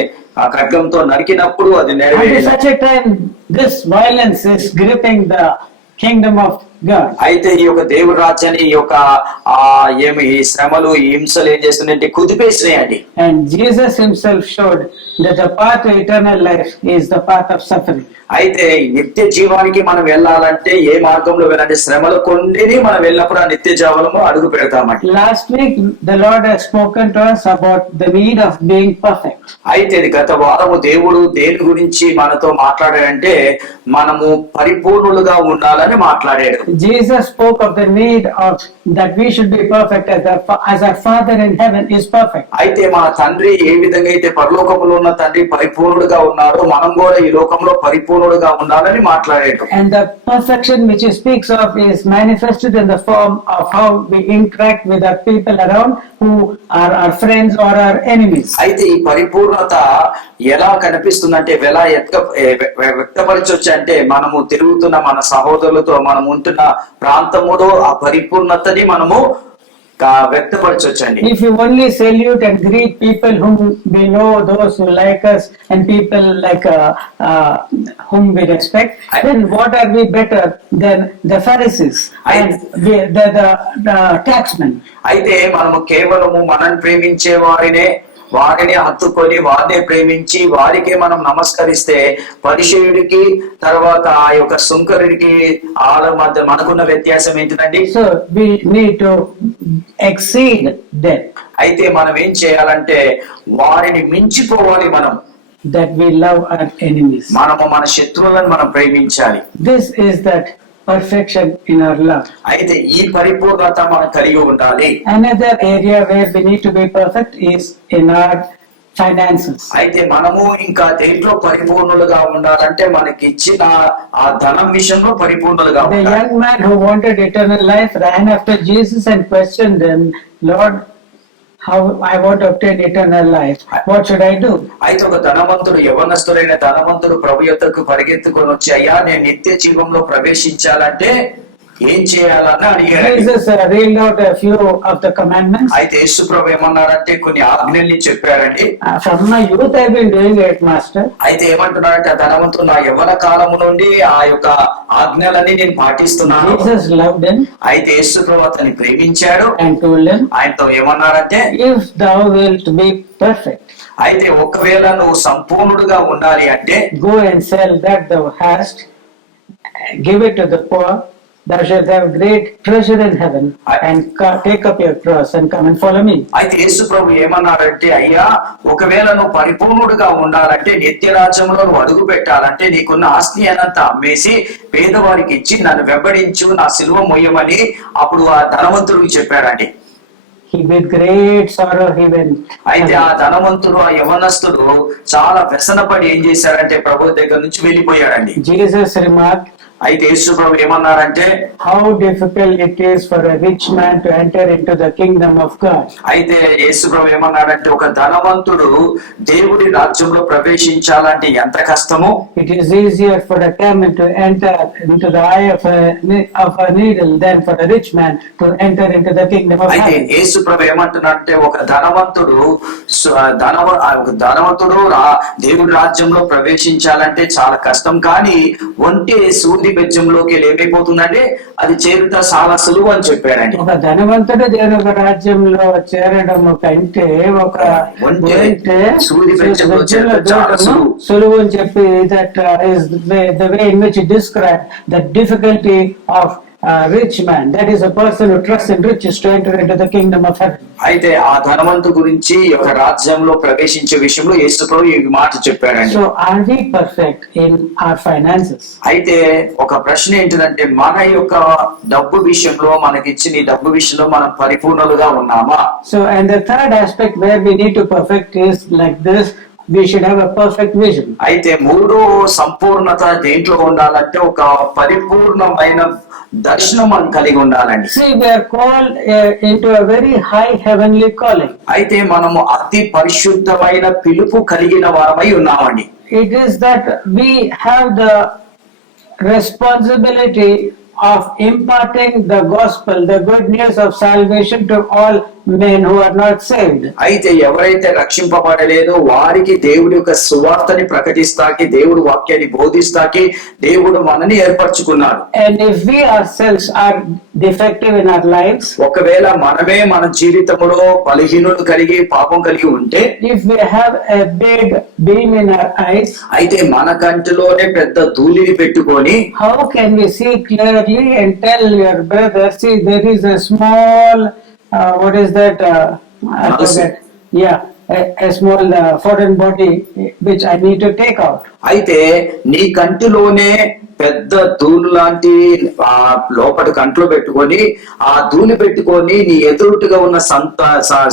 ఆ ఖడ్గంతో నరికినప్పుడు అది నెరవేరింది. At such a time this violence is gripping the kingdom of God. అయితే ఈ యొక్క దేవుడి రాజ్యాన్ని ఈ యొక్క ఏమి ఈ శ్రమలు ఈ హింసలు ఏం చేస్తున్నాయంటే కుదిపేసినాయండి. And Jesus himself showed that the path to eternal life is the path of suffering. అయితే నిత్య జీవానికి మనం వెళ్ళాలంటే ఏ మార్గంలో వెళ్ళాలంటే శ్రమలు కొండిని మనం వెళ్ళినప్పుడు ఆ నిత్య జీవనము అడుగు పెడతామండి. Last week the Lord has spoken to us about the need of being perfect. అయితే గత వారము దేవుడు దేని గురించి మనతో మాట్లాడాడంటే మనము పరిపూర్ణులుగా ఉండాలని మాట్లాడాడు. Jesus spoke of the need of that we should be perfect as our Father in heaven is perfect. అయితే మన తండ్రి ఏ విధంగా అయితే పరలోకములో ఉన్న తండ్రి పరిపూర్ణుడుగా ఉన్నాడో మనం కూడా ఈ లోకంలో పరిపూర్ణుడుగా ఉండాలని మాట్లాడాడు. And the perfection which he speaks of is manifested in the form of how we interact with our people around who are our friends or our enemies. అయితే ఈ పరిపూర్ణత ఎలా కనిపిస్తుందంటే ఎలా వ్యక్తపరచొచ్చు అంటే మనము తిరుగుతున్న మన సహోదరులతో మనం ఉంటున్న ప్రాంతములో ఆ పరిపూర్ణతని మనము వ్యక్తపరచొచ్చండి. If you only salute and greet people whom we know, those who like us and people like whom we respect, then what are we better than the Pharisees and the taxmen? అయితే మనము కేవలము మనల్ని ప్రేమించే వారిని హత్తుకొని వారినే ప్రేమించి వారికే మనం నమస్కరిస్తే పరిసయ్యుడికి తర్వాత ఆ యొక్క సుంకరుడికి వాళ్ళ మధ్య మనకున్న వ్యత్యాసం ఏంటిదండి? So we need to exceed them. అయితే మనం ఏం చేయాలంటే వారిని మించిపోవాలి. మనం that we love our enemies. మనము మన శత్రువులను మనం ప్రేమించాలి. This is that perfection in our love. అయితే ఈ పరిపూర్ణత మనం కలిగి ఉండాలి. Another area where we need to be perfect is in our finances. అయితే మనము ఇంకా దేంట్లో పరిపూర్ణులుగా ఉండాలంటే మనకి ఇచ్చిన ఆ ధనం విషయంలో పరిపూర్ణులుగా ఉండాలి. The young man who wanted eternal life ran after Jesus and questioned him, Lord, how I want to obtain eternal life. What should I do? అయితే ఒక ధనవంతుడు యవనస్తుడైన ధనవంతుడు ప్రభు యొద్దకు పరిగెత్తుకొని వచ్చి అయ్యా నేను నిత్య జీవంలో ప్రవేశించాలంటే ఏం చేయాలని అడిగాడు. Jesus read out a few of the commandments. అయితే యేసు ప్రభు ఏమన్నారంటే కొన్ని ఆజ్ఞల్ని చెప్పారండి. From my youth I have been doing it, Master. అయితే ఏమంటున్నారంటే ఆ ధనవంతుడు నా యవ్వన కాలము నుండి ఆ యొక్క ఆజ్ఞలన్నీ నేను పాటిస్తున్నాను. Jesus loved him. అయితే యేసు ప్రభు అతన్ని ప్రేమించాడు. And told him, ఆయనతో ఏమన్నారంటే if thou wilt be perfect, అయితే ఒకవేళ నువ్వు సంపూర్ణుడుగా ఉండాలి అంటే go and sell that thou hast, give it to the poor, thou shalt have great treasure in heaven, and take up your cross and come and follow me. అయితే యేసు ప్రభు ఏమన్నారంటే అయ్యా ఒకవేళ నువ్వు పరిపూర్ణుడుగా ఉండాలంటే నిత్య రాజ్యంలో నువ్వు అడుగు పెట్టాలంటే నీకున్న ఆస్తి అనంత అమ్మేసి పేదవారికి ఇచ్చి నన్ను వెంబడించు, నా సిలువ మొయ్యమని అప్పుడు ఆ ధనవంతుడికి చెప్పాడండి. He with great sorrow he went. అయితే ఆ ధనవంతుడు ఆ యవనస్తుడు చాలా వ్యసనపడి ఏం చేశాడంటే ప్రభు దగ్గర నుంచి వెళ్ళిపోయాడండి. Jesus remarked, అయితే యేసు ప్రభు ఏమన్నారంటే how difficult it is for a rich man to enter into the kingdom of God. అయితే యేసు ప్రభు ఏమన్నారంటే ఒక ధనవంతుడు దేవుడి రాజ్యంలో ప్రవేశించాలంటే ఎంత కష్టమో, It is easier for a camel to enter into the eye of a needle than for a rich man to enter into the kingdom of అయితే heaven. యేసు ప్రభు ఏమంటున్నారంటే ఒక ధనవంతుడు దేవుడి రాజ్యంలో ప్రవేశించాలంటే చాలా కష్టం, కానీ ఒంటి సూది బెజ్జంలోకి ఏమైపోతుందంటే అది చేరుట చాలా సులువు అని చెప్పారండి. ఒక ధనవంతుడు దేవుని యొక్క రాజ్యంలో చేరడం కంటే ఒక ఒంటె సూది బెజ్జంలో చేరడం చాలా సులువు. సులువు అని చెప్పి that is the way in which it describes the difficulty of rich man. That is a person who trusts in riches to enter into the kingdom of heaven. అయితే ఆ ధనవంతు గురించి ఒక రాజ్యంలో ప్రవేశించే విషయంలో యేసు ప్రభు ఈ మాట చెప్పారండి. So are we perfect in our finances? అయితే ఒక ప్రశ్న ఏంటిదంటే మన యొక్క డబ్బు విషయంలో, మనకిచ్చిన ఈ డబ్బు విషయంలో మనం పరిపూర్ణులుగా ఉన్నామా? So and the third aspect where we need to perfect is like this: we should have a perfect vision. అయితే మూడో సంపూర్ణత దేంట్లో ఉండాలంటే ఒక పరిపూర్ణమైన దర్శనం మనం కలిగి ఉండాలండి. See, we are called into a very high heavenly calling. అయితే మనము అతి పరిశుద్ధమైన పిలుపు కలిగిన వారమై ఉన్నామండి. It is that we have the responsibility of imparting the gospel, the good news of salvation to all men who are not saved. అయితే ఎవరైతే రక్షింపబడలేదో వారికి దేవుడి యొక్క సువార్తని ప్రకటిస్తాకి, దేవుడు వాక్యాన్ని బోధిస్తాకి దేవుడు మనని ఏర్పరచుకున్నాడు. And if we ourselves are defective in our lives, ఒకవేళ మనమే మన జీవితంలో బలహీనతలు కలిగి పాపం కలిగి ఉంటే, if we have a big beam in our eyes, అయితే మన కంటిలోనే పెద్ద ధూళిని పెట్టుకొని how can we see clearly and tell your brother, see, there is a small what is that I forget. Yeah, a small foreign body which I need to take out. అయితే నీ కంటిలోనే పెద్ద ధూళి లాంటి లోపటి కంట్లో పెట్టుకొని ఆ ధూళి పెట్టుకొని నీ ఎదురుగా ఉన్న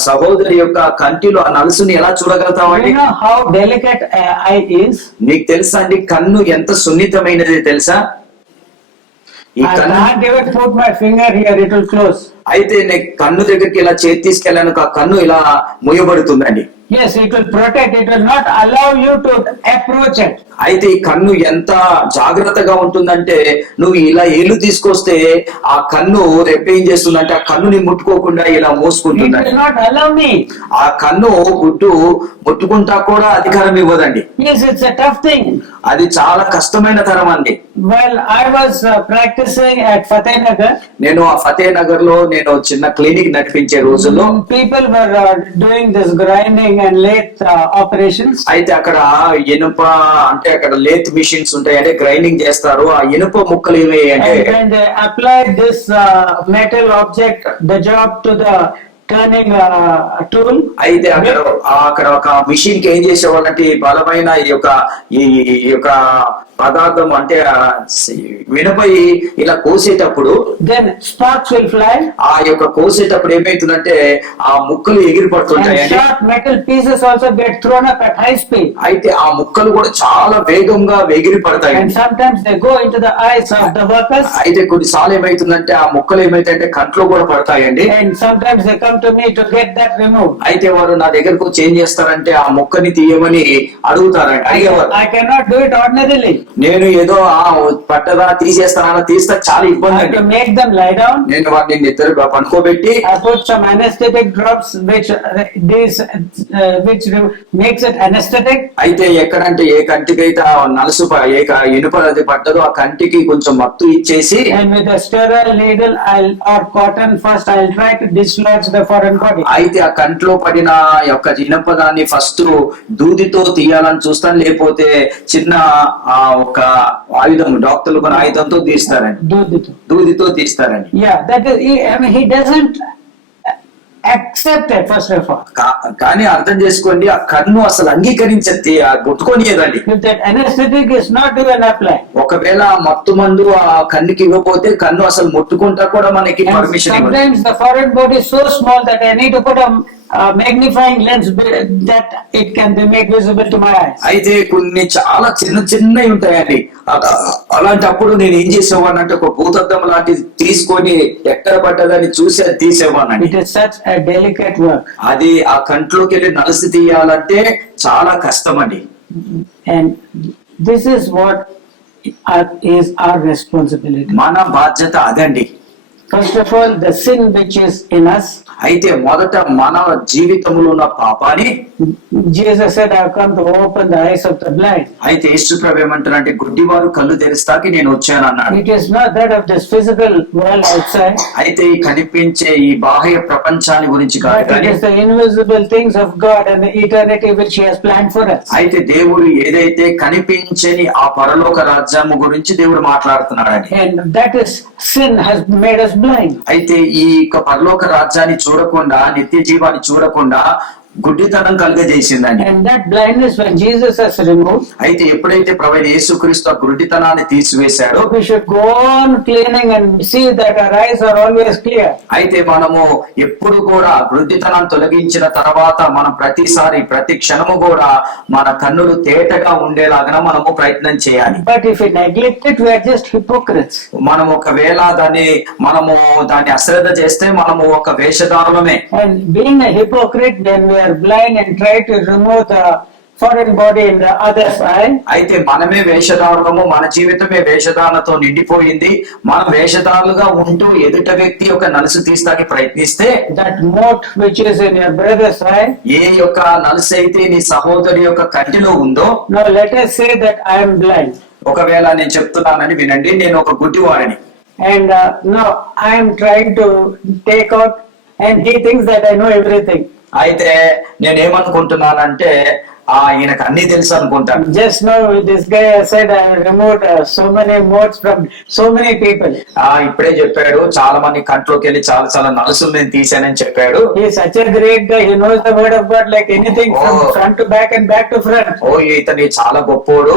సహోదరి యొక్క కంటిలో ఆ నలుసుని ఎలా చూడగలుగుతావండి? You know how delicate eye is? నీకు తెలుసా అండి కన్ను ఎంత సున్నితమైనది తెలుసా? ఈ I కన్ను can't even put my finger here, it will close. అయితే నేను కన్ను దగ్గరికి ఇలా చేతి తీసుకెళ్ళాను, ఆ కన్ను ఇలా మూయబడుతుందండి. Yes, it will protect, it will not allow you to approach it. అయితే ఈ కన్ను ఎంత జాగ్రత్తగా ఉంటుందంటే నువ్వు ఇలా ఏళ్ళు తీసుకొస్తే ఆ కన్ను రెప్పేం చేస్తుందంటే ఆ కన్నుని ముట్టుకోకుండా ఇలా It మోసుకుంటుందండి. will not allow me. ఆ కన్ను గుడ్డు ముట్టుకుంటా కూడా అధికారం ఇవ్వదండి. Yes, it's a tough thing. అది చాలా కష్టమైన తరం అండి. Well, I was practicing at Fatehnagar. నేను ఆ ఫతే నగర్ లో నేను చిన్న క్లినిక్ నడిపించే రోజుల్లో People were doing this grinding and lathe operations. అయితే అక్కడ ఇనుప అంటే అక్కడ లేత్ మిషన్స్ ఉంటాయి, అంటే గ్రైండింగ్ చేస్తారు. ఆ ఇనుప ముక్కలు ఏమి అంటే And when they applied this metal object, the job to the turning tool. అయితే అక్కడ ఒక మిషన్ కి ఏం చేసేవాళ్ళంటే బలమైన ఈ యొక్క పదార్థం అంటే వినపై ఇలా కోసేటప్పుడు Then sparks will fly. ఆ యొక్క కోసేటప్పుడు ఏమైతుందంటే ఆ ముక్కలు ఎగిరి And పడుతుంటాయండి. sharp metal pieces also get thrown up at high speed. అయితే ఆ ముక్కలు కూడా చాలా వేగంగా ఎగిరి And పడతాయండి. sometimes they go into the eyes of the workers. అయితే కొన్నిసార్లు ఏమైతుందంటే ఆ ముక్కలు ఏమైతాయంటే కంట్లో కూడా పడతాయండి. And sometimes they come to me to get that removed. అయితే వారు నా దగ్గరకు వచ్చి ఏం చేస్తారంటే ఆ ముక్కని తీయమని అడిగేవారు. I cannot do it ordinarily. నేను ఏదో పట్టదా తీసేస్తానా, తీస్తా చాలా I ఇబ్బంది have అండి. to make them lie down. నేను వాటిని నిద్ర పనుకోబెట్టి I put some anesthetic drops which makes it anesthetic. అయితే ఎక్కడంటే ఏ కంటికైతే ఆ నలుసు ఇనుపది పట్టదో ఆ కంటికి కొంచెం మత్తు ఇచ్చేసి And with a sterile needle or cotton first I'll try to dislodge the foreign body. అయితే ఆ కంట్లో పడిన యొక్క ఇనపదాన్ని ఫస్ట్ దూదితో తీయాలని చూస్తాను, లేకపోతే చిన్న ఒక ఆయుధం డాక్టర్లు కొన్ని ఆయుధంతో తీస్తారండి, దూదితో తీస్తారండి. Yeah, that is, he doesn't accept it first of all. కానీ అర్థం చేసుకోండి, ఆ కన్ను అసలు అంగీకరించే గుర్తుకొనియదండి. If that anesthetic is not even applied. ఒకవేళ మత్తు మందు ఆ కన్నుకి ఇవ్వకపోతే కన్ను అసలు ముట్టుకుంటా కూడా మనకి పర్మిషన్ ఇవ్వదు. Sometimes the foreign body is so small that I need to put a magnifying lens that it can be made visible to my eyes. అయితే కొన్ని చాలా చిన్న చిన్నవి ఉంటాయండి. అలాంటప్పుడు నేను ఏం చేసేవాడిని అంటే ఒక భూతద్దం లాంటిది తీసుకొని ఎక్కడ పడ్డదని చూసి అది తీసేవాడిని. It is such a delicate work. అది ఆ కంట్లోకి వెళ్ళి నలిసి తీయాలంటే చాలా కష్టం అండి. And this is what is our responsibility. మన బాధ్యత అదండి. First of all, the sin which is in us. అయితే మొదట మన జీవితంలో ఉన్న పాపాన్ని Jesus said, I have come to open the eyes of the blind. అయితే యేసు ప్రభు ఏమంటారంటే గుడ్డివారు కళ్ళు తెరిస్తాకి నేను వచ్చాను అన్నాడు. It is not that of this physical world outside. అయితే ఈ కనిపించే ఈ బాహ్య ప్రపంచాన్ని గురించి కాదు But it కానీ is the invisible things of God and the eternity which He has planned for us. అయితే దేవుడు ఏదైతే కనిపించని ఆ పరలోక రాజ్యము గురించి దేవుడు మాట్లాడుతున్నాడని. And that is sin has made us blind. అయితే ఈ పరలోక రాజ్యాన్ని చూడకుండా నిత్య జీవాన్ని చూడకుండా గుడ్డితనం కలుగజేసిందండి. And that blindness when Jesus has removed, అయితే ఎప్పుడైతే ప్రభువైన యేసుక్రీస్తు ఆ గుడ్డితనాన్ని తీసివేశాడో we should go on cleaning and see that our eyes are always clear. అయితే మనము ఎప్పుడు కూడా గుడ్డితనాన్ని తొలగించిన తర్వాత మనం ప్రతిసారి ప్రతి క్షణము కూడా మన కన్నులు తేటగా ఉండేలాగా మనము ప్రయత్నం చేయాలి. But if we neglect it, we are just hypocrites. మనం ఒకవేళ దాన్ని అశ్రద్ధ చేస్తే మనము ఒక వేషధారులమే. And being a hypocrite, then we are blind and try to remove the foreign body in the other's eye. అయితే మనమే వేషధారులము, మన జీవితమే వేషధారణతో నిండిపోయింది. మనం వేషధారులుగా ఉంటూ ఎదుట వ్యక్తి యొక్క నలుసు తీస్తాకి ప్రయత్నిస్తే That mote which is in your brother's eye. ఏ యొక్క నలుసు అయితే నీ సహోదరి యొక్క కంటిలో ఉందో. Now let us say that I am blind. ఒకవేళ నేను చెప్తున్నానని వినండి, నేను ఒక గుడ్డివాడిని. And now I am trying to take out and he thinks that I know everything. అయితే నేనేమనుకుంటున్నానంటే ఈయనకు అన్ని తెలుసు అనుకుంటాను. Just now this guy said I removed so many motes from so many people. ఇప్పుడే చెప్పాడు చాలా మంది కంట్లోకి వెళ్ళి చాలా నలుసులు నేను తీసానని చెప్పాడు. He is such a great guy. He knows the word of God like anything from front to back and back to front. ఇతని చాలా గొప్పోడు.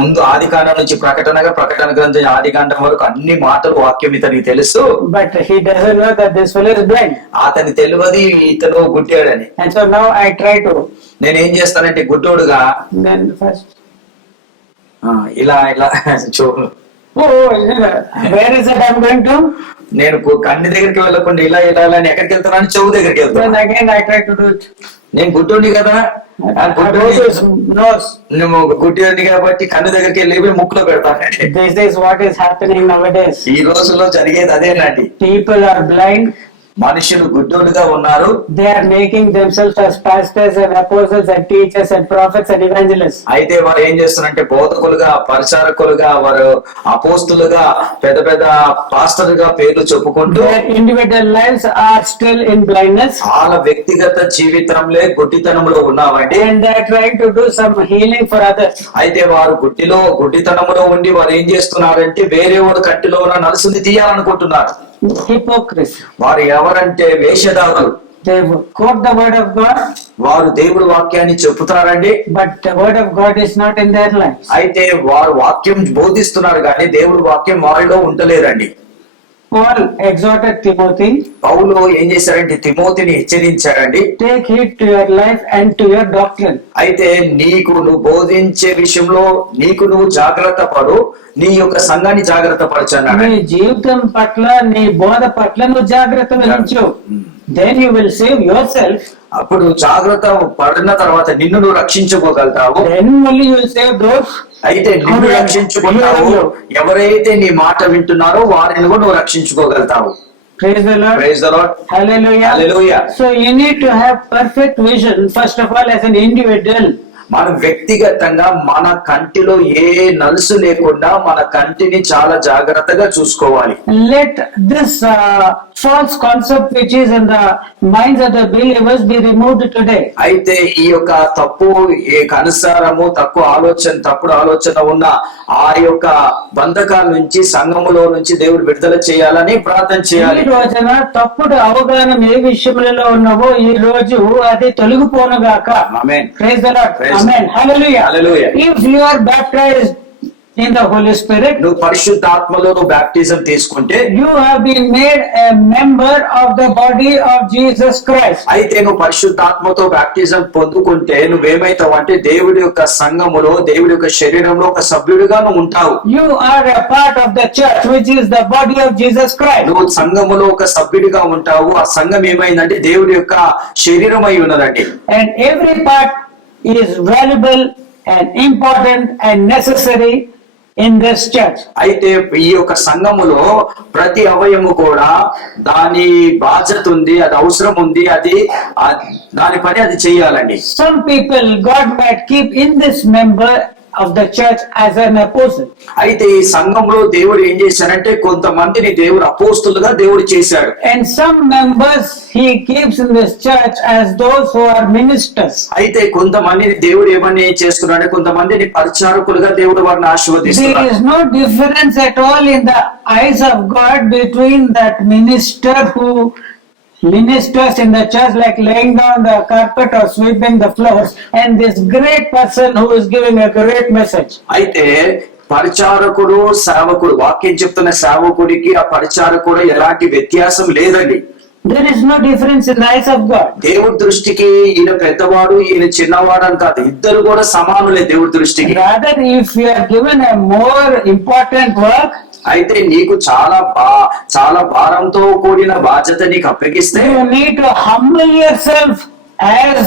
ముందు ఆదికాండం నుంచి ప్రకటన గ్రంథం ఆదికాండం వరకు అన్ని మాటలు వాక్యం ఇతనికి తెలుసు. But he doesn't know that this fellow is blind. అతని తెలియదు ఇతను గుడ్డాడని. And so now I try to. నేనేం చేస్తానంటే గుడ్డోడుగా Then first. ఇలా చూ. Where is it I'm going to? నేను కన్ను దగ్గరికి వెళ్ళకుండా ఇలా అని ఎక్కడికి వెళ్తానని చెవు దగ్గరికి Then వెళ్తాను. again I try to do it. నేను గుడ్డోని కదా, నువ్వు గుడ్డోని కాబట్టి కన్ను దగ్గరికి వెళ్ళి ముక్కులో పెడతాను. This is what is happening nowadays. ఈ రోజుల్లో జరిగేది అదేనండి. People are blind. మనుషులు గుడ్డోలుగా ఉన్నారు. They are making themselves as pastors and apostles and teachers and prophets and evangelists. అయితే వారు ఏం చేస్తున్నారంటే బోధకులుగా, పరిచారకులుగా, వారు అపోస్తులుగా, పెద్ద పాస్టర్గా పేర్లు చెప్పుకుంటూ Their individual lives are still in blindness. వాళ్ళ వ్యక్తిగత జీవితంలో గుడ్డితనంలో ఉన్నామండి. And they are trying to do some healing for others. అయితే వారు గుడ్డితనంలో ఉండి వారు ఏం చేస్తున్నారంటే వేరే వాడు కంటిలో ఉన్న నలుసుని తీయాలనుకుంటున్నారు. Hypocrisy. వారు ఎవరంటే వేషధారులు. They quote the word of God. వారు దేవుడి వాక్యాన్ని చెప్పుతారండి. But the word of God is not in their lives. అయితే వారు వాక్యం బోధిస్తున్నారు కానీ దేవుడి వాక్యం వారిలో ఉండలేదండి. Paul exhorted Timothy. పౌలు ఏం చేశారంటే తిమోతిని హెచ్చరించారండి. Take heed to your life and to your doctrine. అయితే నువ్వు బోధించే విషయంలో నువ్వు జాగ్రత్త పడు, నీ యొక్క సంఘాన్ని జాగ్రత్త పరచన్నాడు. నీ జీవితం పట్ల, నీ బోధ పట్ల నువ్వు జాగ్రత్త వహించు. Then you will save yourself. అప్పుడు జాగ్రత్త పడిన తర్వాత నిన్ను నువ్వు రక్షించుకోగలుగుతావు. Then only you will save those. అయితే నిన్ను రక్షించుకుంటావు. ఎవరైతే నీ మాట వింటున్నారో వారిని కూడా నువ్వు రక్షించుకోగలుగుతావు. Praise the Lord. Praise the Lord. Hallelujah. Hallelujah. So you need to have perfect vision, first of all, as an individual. మన వ్యక్తిగతంగా మన కంటిలో ఏ నలుసు లేకుండా మన కంటిని చాలా జాగ్రత్తగా చూసుకోవాలి. Let this false concept which is in the minds of the believers be removed today. అయితే ఈ యొక్క తప్పుడు ఆలోచన ఉన్న ఆ యొక్క బంధకాల నుంచి సంఘములో నుంచి దేవుడు విడుదల చేయాలని ప్రార్థన చేయాలి. ఈ రోజున తప్పుడు అవగాహన ఏ విషయంలో ఉన్నావో ఈ రోజు అది తొలగిపోనుగాక. ఆమేన్. Praise the Lord. Amen. Hallelujah. Hallelujah. If you are baptized in the Holy Spirit, నువ్వు పరిశుద్ధాత్మలో నువ్వు బాప్టిజం తీసుకుంటే you have been made a member of the body of Jesus Christ. అయితే నువ్వు పరిశుద్ధాత్మతో బాప్టిజం పొందుకుంటే నువ్వేమైతావు అంటే దేవుడి యొక్క సంఘములో దేవుడి యొక్క శరీరంలో ఒక సభ్యుడిగా నువ్వు ఉంటావు. You are a part of the church, which is the body of Jesus Christ. నువ్వు సంఘములో ఒక సభ్యుడిగా ఉంటావు. ఆ సంఘం ఏమైందంటే దేవుడి యొక్క శరీరం అయి ఉన్నదండి. And every part is valuable and important and necessary in this church. అయితే ఈ యొక్క సంఘములో ప్రతి అవయము కూడా దాని బాధ్యత ఉంది, అది అవసరం ఉంది, అది దాని పని అది చేయాలండి. Some people God might keep in this member of the church as an apostle. అయితే ఈ సంఘంలో దేవుడు ఏం చేశారంటే కొంతమందిని దేవుడు అపోస్తులుగా దేవుడు చేశాడు. And some members he keeps in this church as those who are ministers. అయితే కొంతమందిని దేవుడు ఏమని చేస్తున్నాడు, కొంతమందిని పరిచారకులుగా దేవుడు వారిని ఆశీర్వదిస్తున్నాడు. There is no difference at all in the eyes of God between that minister who ministers in the church, like laying down the carpet or sweeping the floors, and this great person who is giving a great message. అయితే పరిచారకుడు సేవకుడు, వాక్యం చెప్తున్న సేవకుడికి ఆ పరిచారకుడు ఎలాంటి వ్యత్యాసం లేదండి. There is no difference in the eyes of God. దేవుడి దృష్టికి ఈయన పెద్దవాడు ఈయన చిన్నవాడు అని కాదు, ఇద్దరు కూడా సమానులే దేవుడి దృష్టికి. Rather, if you are given a more important work, అయితే నీకు చాలా భారంతో కూడిన బాధ్యత నీకు అప్పగిస్తే you need to humble yourself as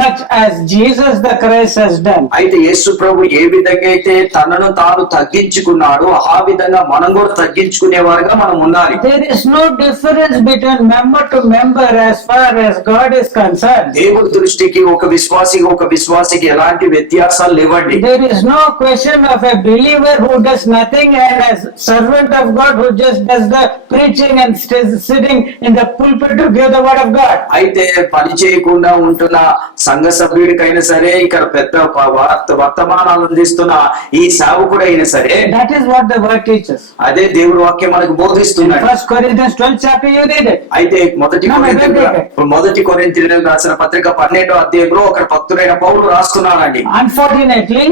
much as Jesus the Christ has done. అయితే యేసు ప్రభు ఏ విధంగా అయితే తనను తాను తగ్గించుకున్నాడో ఆ విధంగా మనం కూడా తగ్గించుకునేవారుగా మనం ఉండాలి. There is no difference between member to member as far as God is concerned. దేవుడి దృష్టికి ఒక విశ్వాసికి ఎలాంటి వ్యత్యాసాలు లేవండి. There is no question of a believer who does nothing and a servant of God who just does the preaching and sitting in the pulpit to give the word of God. అయితే పని చేయకుండా ఉంటున్న సంఘ సభ్యుడికైనా సరే, ఇక్కడ పెద్ద వర్తమానాలు అందిస్తున్న ఈ సేవకుడు అయినా సరే, that is what the word teaches. అదే దేవుడి వాక్యం మనకు బోధిస్తున్నాడు. 1 Corinthians 12th chapter you read it. అయితే మొదటి కొరింథీయులకు రాసిన పత్రిక 12వ అధ్యాయంలో ఒక భక్తుడైన పౌలు రాస్తున్నాడండి. Unfortunately,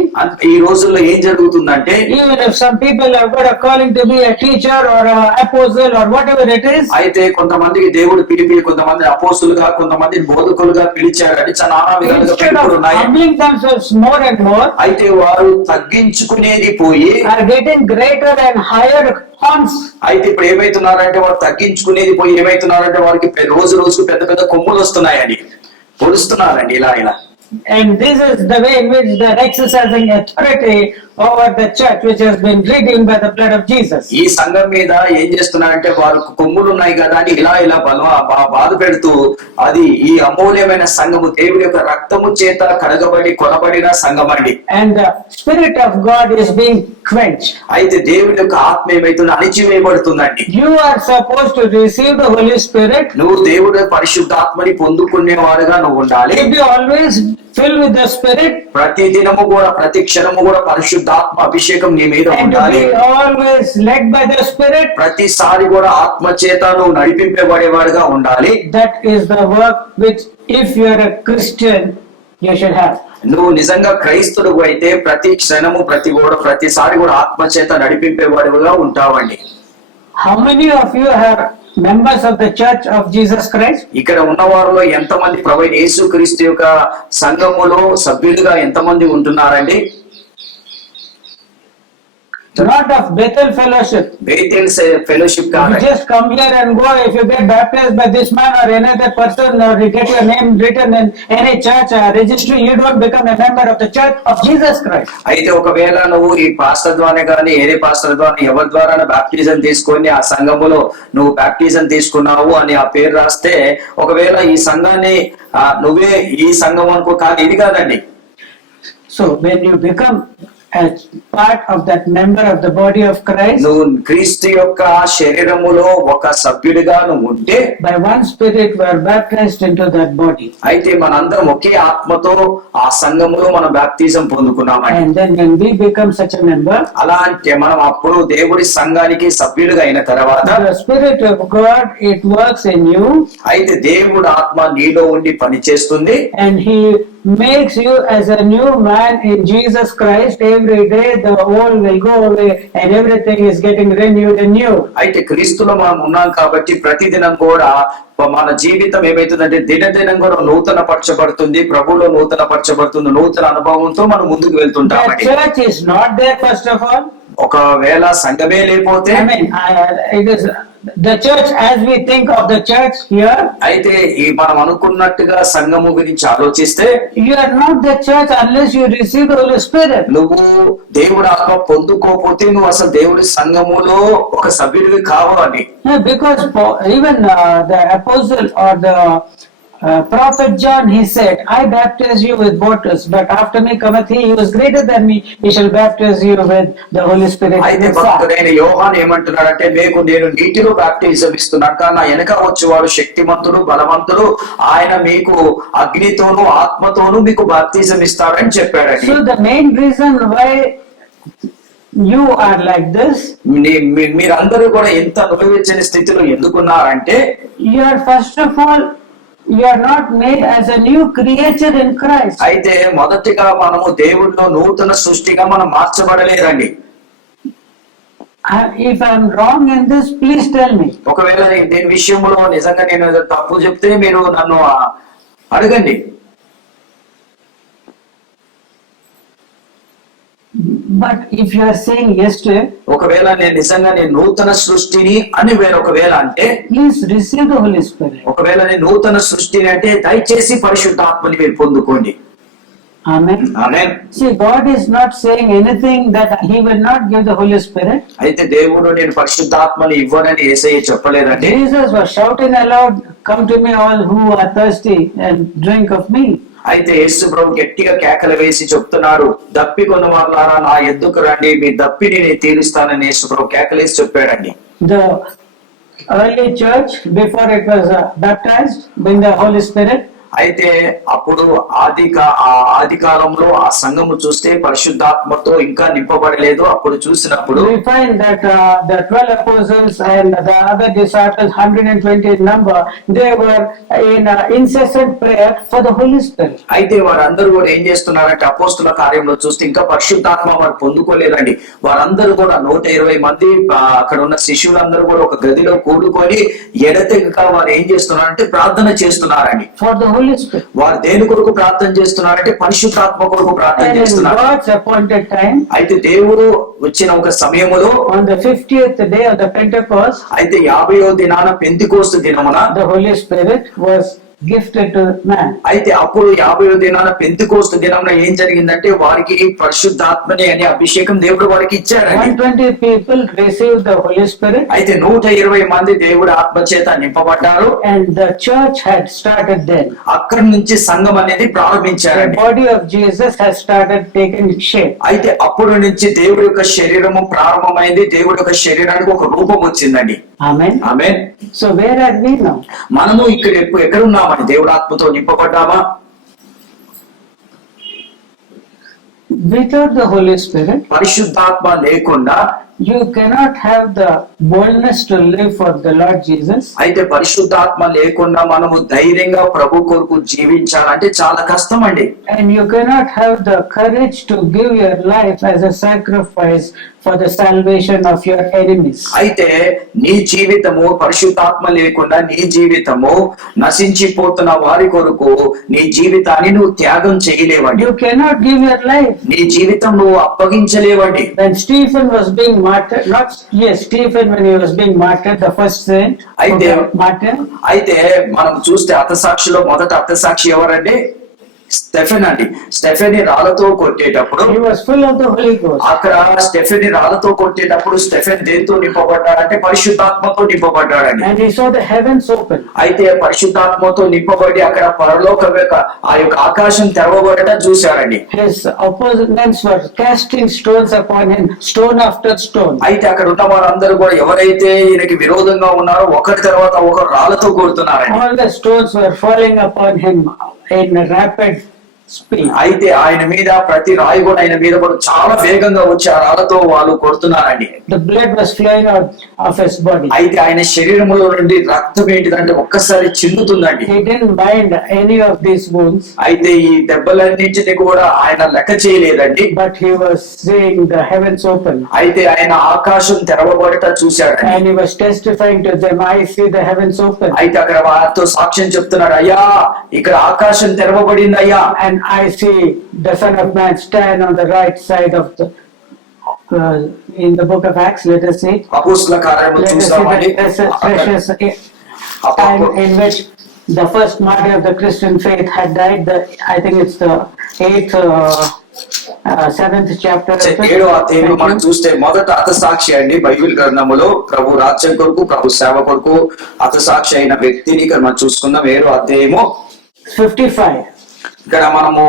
ఈ రోజుల్లో ఏం జరుగుతుందంటే, even if some people have got a calling to be a teacher or an apostle or whatever it is, అయితే కొంతమందికి దేవుడు పిలిపి కొంతమంది అపోస్తులుగా కొంతమంది బోధకులుగా పిలిచాడని చాలా instead of humbling themselves more and more, అయితే వారు తగ్గించుకునేది పోయి are getting greater and higher horns. అయితే ఇప్పుడు ఏమైతున్నారంటే వారు తగ్గించుకునేది పోయి ఏమైతున్నారంటే వారికి రోజుకు పెద్ద పెద్ద కొమ్ములు వస్తున్నాయని పొడుస్తున్నారండి ఇలా. And this is the way in which they are exercising authority over the church which has been redeemed by the blood of Jesus. ఈ సంఘం మీద ఏం చేస్తున్నారంటే వారు కొమ్ములు ఉన్నాయి కదా అని ఇలా బాధ పెడుతూ, అది ఈ అమూల్యమైన సంఘము దేవుడి యొక్క రక్తము చేత కడగబడి కొనబడిన సంఘం అండి. And the spirit of God is being quenched. అయితే దేవుడి యొక్క ఆత్మ ఏమైతుందో అణిచివేయబడుతుందండి. You are supposed to receive the Holy Spirit. నువ్వు దేవుడి పరిశుద్ధాత్మని పొందుకునేవాడుగా నువ్వు ఉండాలి. To be always filled with the Spirit. ప్రతి దినము కూడా ప్రతి క్షణము కూడా పరిశుద్ధాత్మ అభిషేకం నీ మీద And to ఉండాలి. be always led by the Spirit. ప్రతిసారి కూడా ఆత్మ చేత నువ్వు నడిపింపబడేవాడుగా ఉండాలి. That is the work which, if you are a Christian, you should have. నువ్వు నిజంగా క్రైస్తుడు అయితే ప్రతి క్షణము ప్రతిసారి కూడా ఆత్మ చేత నడిపింపేవాడుగా ఉంటావండి. How many of you are members of the Church of Jesus Christ? ఇక్కడ ఉన్న వారిలో ఎంతమంది ప్రభువైన యేసుక్రీస్తు యొక్క సంఘములో సభ్యులుగా ఎంతమంది ఉంటున్నారండి? Not of Bethel Fellowship. Bethel fellowship You కాదు. just come here and go. If you get baptized by this man or another person, or you get your name written in any church registry, you don't become a member of the Church of Jesus Christ. అయితే ఒకవేళ నువ్వు ఈ pastor ద్వారా కానీ ఏదే pastor ద్వారా ఎవరి ద్వారా బాప్టిజం తీసుకొని ఆ సంఘములో నువ్వు బాప్టిజం తీసుకున్నావు అని ఆ పేరు రాస్తే, ఒకవేళ ఈ సంఘాన్ని నువ్వే ఈ సంఘం అనుకో, కాదు, ఇది కాదండి. So when you become as part of that member of the body of Christ, నువ్వు క్రీస్తు యొక్క శరీరములో ఒక సభ్యుడిగా నువ్వు ఉంటే, by one Spirit we are baptized into that body. అయితే మనందరం ఒకే ఆత్మతో ఆ సంఘములో మనం బాప్తిజం పొందుకున్నామండి. And then when we become such a member, అలా అంటే మనం అప్పుడు దేవుడి సంఘానికి సభ్యులుగా అయిన తర్వాత the Spirit of God, it works in you, అయితే దేవుడు ఆత్మ నీలో ఉండి పనిచేస్తుంది. and He makes you as a new man in Jesus Christ. Every day the old will go away and everything is getting renewed and new. అయితే క్రీస్తులో మనం ఉన్నాం కాబట్టి ప్రతిదినం కూడా మన జీవితం ఏమైతుందంటే దినదినం కూడా నూతన పరచబడుతుంది, ప్రభువులో నూతన పరచబడుతుంది, నూతన అనుభవంతో మనం ముందుకు వెళ్తుంటాం. The church is not there first of all. ఒకవేళ సంఘమే లేకపోతే, I mean, it is the church as we think of the church here. అయితే ఈ మనం అనుకున్నట్టుగా సంఘము గురించి ఆలోచిస్తే, You are not the church unless you receive the Holy Spirit. నువ్వు దేవుడు ఆత్మ పొందుకోకపోతే నువ్వు అసలు దేవుడి సంఘములో ఒక సభ్యుడివి కావు అని. Because even the apostle or the prophet John, he said, I baptize you with waters, but after me cometh he who is greater than me, he shall baptize you with the Holy Spirit. అయితే భక్తుడైన యోహాను ఏమంటున్నాడంటే, నేను నీటిలో baptism ఇస్తున్నాను కానీ నా వెనక వచ్చేవాడు శక్తిమంతుడు బలవంతుడు, ఆయన మీకు అగ్నితోనూ ఆత్మతోనూ మీకు బాప్టిజం ఇస్తాడని చెప్పాడని. So the main reason why you are like this, మీరందరూ కూడా ఎంత అనుభవించని స్థితిలో ఎందుకున్నారంటే, you are first of all, you are not made as a new creature in Christ. అయితే మొదటిగా మనము దేవుడిలో నూతన సృష్టిగా మనం మార్చబడలేదండి. If I am wrong in this, please tell me. ఒకవేళ దీని విషయంలో నిజంగా నేను తప్పు చెప్తే మీరు నన్ను అడగండి. But if you are saying yes to it, ఒకవేళ నేను నిజంగా నేను నూతన సృష్టిని అని ఒకవేళ అంటే, please receive the Holy Spirit. ఒకవేళ నేను నూతన సృష్టిని అంటే దయచేసి పరిశుద్ధాత్మని మీరు పొందుకోండి. Amen. Amen. See, God is not saying anything that He will not give the Holy Spirit. అయితే దేవుడు నేను పరిశుద్ధాత్మని ఇవ్వనని యేసయ్య చెప్పలేదండి. Jesus was shouting aloud, "Come to me, all who are thirsty, and drink of me." అయితే యేసు ప్రభు గట్టిగా కేకలు వేసి చెప్తున్నాడు, దప్పి కొన్న వాళ్ళారా నా ఎద్దుకు రండి, మీ దప్పిని నేను తీరుస్తానని యేసు ప్రభు కేకలేసి చెప్పాడండి. The early church, before it was baptized in the Holy Spirit, అయితే అప్పుడు ఆది కాలంలో ఆ సంఘము చూస్తే పరిశుద్ధాత్మతో ఇంకా నింపబడలేదు. అప్పుడు చూసినప్పుడు we find that the 12 apostles and the other disciples, 120 in number, they were in incessant prayer for the Holy Spirit. అయితే వారందరూ కూడా ఏం చేస్తున్నారంటే, అపోస్తుల కార్యంలో చూస్తే ఇంకా పరిశుద్ధాత్మ వారు పొందుకోలేదండి. వారందరూ కూడా 120 మంది అక్కడ ఉన్న శిష్యులందరూ కూడా ఒక గదిలో కూడుకొని ఎడతెగక వారు ఏం చేస్తున్నారంటే ప్రార్థన చేస్తున్నారండి. For the Holy Spirit. వారు దేని కొరకు ప్రార్థన చేస్తున్నారంటే పరిశుద్ధాత్మ కొరకు ప్రార్థన And in చేస్తున్నారు. God's appointed time, అయితే దేవుడు వచ్చిన ఒక సమయములో on the 50th day of the Pentecost, అయితే 50వ దినాన పెంతెకోస్తు దినమున the Holy Spirit was gifted to man. అయితే అప్పుడు 50వ దినాన పెంతెకోస్తు దినమున ఏం జరిగిందంటే, వారికి పరిశుద్ధాత్మని అనే అభిషేకం దేవుడు వారికి ఇచ్చాడండి. 120 people received the Holy Spirit. అయితే 120 మంది దేవుడు ఆత్మ చేత నింపబడ్డారు. And the church had started then. అక్కడి నుంచి సంఘం అనేది The ప్రారంభించారండి. body of Jesus has started taking shape. అయితే అప్పుడు నుంచి దేవుడి యొక్క శరీరము ప్రారంభమైంది. దేవుడి యొక్క శరీరానికి ఒక రూపం వచ్చిందండి. Amen. Amen. So where are we now? మనము ఇక్కడ ఎక్కడ ఉన్నామని, దేవుడు ఆత్మతో నింపబడ్డామా? Without the Holy Spirit, పరిశుద్ధాత్మ లేకుండా you cannot have the boldness to live for the Lord Jesus. అయితే పరిశుద్ధాత్మ లేకుండా మనము ధైర్యంగా ప్రభు కొరకు జీవించాలంటే చాలా కష్టం అండి. And you cannot have the courage to give your life as a sacrifice for the salvation of your enemies. అయితే నీ జీవితము పరిశుద్ధాత్మ లేకుండా నీ జీవితము నశించిపోతున్న వారి కొరకు నీ జీవితాన్ని నువ్వు త్యాగం చేయలేవండి. You cannot give your life. నీ జీవితం నువ్వు అప్పగించలేవండి. When Stephen was being martyred, Stephen when he was being martyred, the first saint, martyr. అయితే మనం చూస్తే హతసాక్షిలో మొదట హతసాక్షి ఎవరండి? స్టెఫెన్ అండి. స్టెఫెన్ రాళ్లతో కొట్టేటప్పుడు He was full of the Holy Ghost. అక్కడ స్టెఫెన్ రాళ్లతో కొట్టేటప్పుడు స్టెఫెన్ దేంతో నింపబడ్డాడంటే పరిశుద్ధాత్మతో నింపబడ్డాడండి. And he saw the heavens open. అయితే పరిశుద్ధాత్మతో నింపబడి అక్కడ పరలోక ఆ యొక్క ఆకాశం తెరవబడటం చూశారండి. His opponents were casting stones upon him, stone after stone. అయితే అక్కడ ఉన్న వారందరూ కూడా ఎవరైతే ఈయనకి విరోధంగా ఉన్నారో ఒకరి తర్వాత ఒకరు రాళ్లతో కొడుతున్నారండి. All the stones were falling upon him in rapid speed. అయితే ఆయన మీద ప్రతి రాయి కూడా ఆయన మీద కూడా చాలా వేగంగా వచ్చి ఆ రాళ్లతో వాళ్ళు కొడుతున్నారండి. The blood was flowing out of his body. అయితే ఆయన శరీరంలో నుండి రక్తం ఏంటిదంటే ఒక్కసారి చిందుతుందండి. He didn't mind any of these wounds. అయితే ఈ దెబ్బలన్నింటినీ కూడా ఆయన లెక్క చేయలేదండి. But he was seeing the heavens open. అయితే ఆయన ఆకాశం తెరవబడట చూశాడు. And he was testifying to them, I see the heavens open. అయితే అక్కడ వారితో సాక్ష్యం చెప్తున్నాడు, అయ్యా ఇక్కడ ఆకాశం తెరవబడింది అయ్యా. And I see the Son of Man stand on the right side of the in the book of Acts, let us see. అపోస్తల కార్యములు Let us చూస్తామండి. see the precious time in which the first martyr of the Christian faith had died. I think it's the 8th, 7th chapter. 7వ అధ్యాయంలో మనం చూస్తే మొదట హతసాక్షి అండి Bible గ్రంథములో ప్రభు రాజ్యం కొరకు ప్రభు సేవ కొరకు హతసాక్షి అయిన వ్యక్తిని ఇక్కడ మనం చూసుకుందాం. 7వ అధ్యాయము 55. ఇక్కడ మనము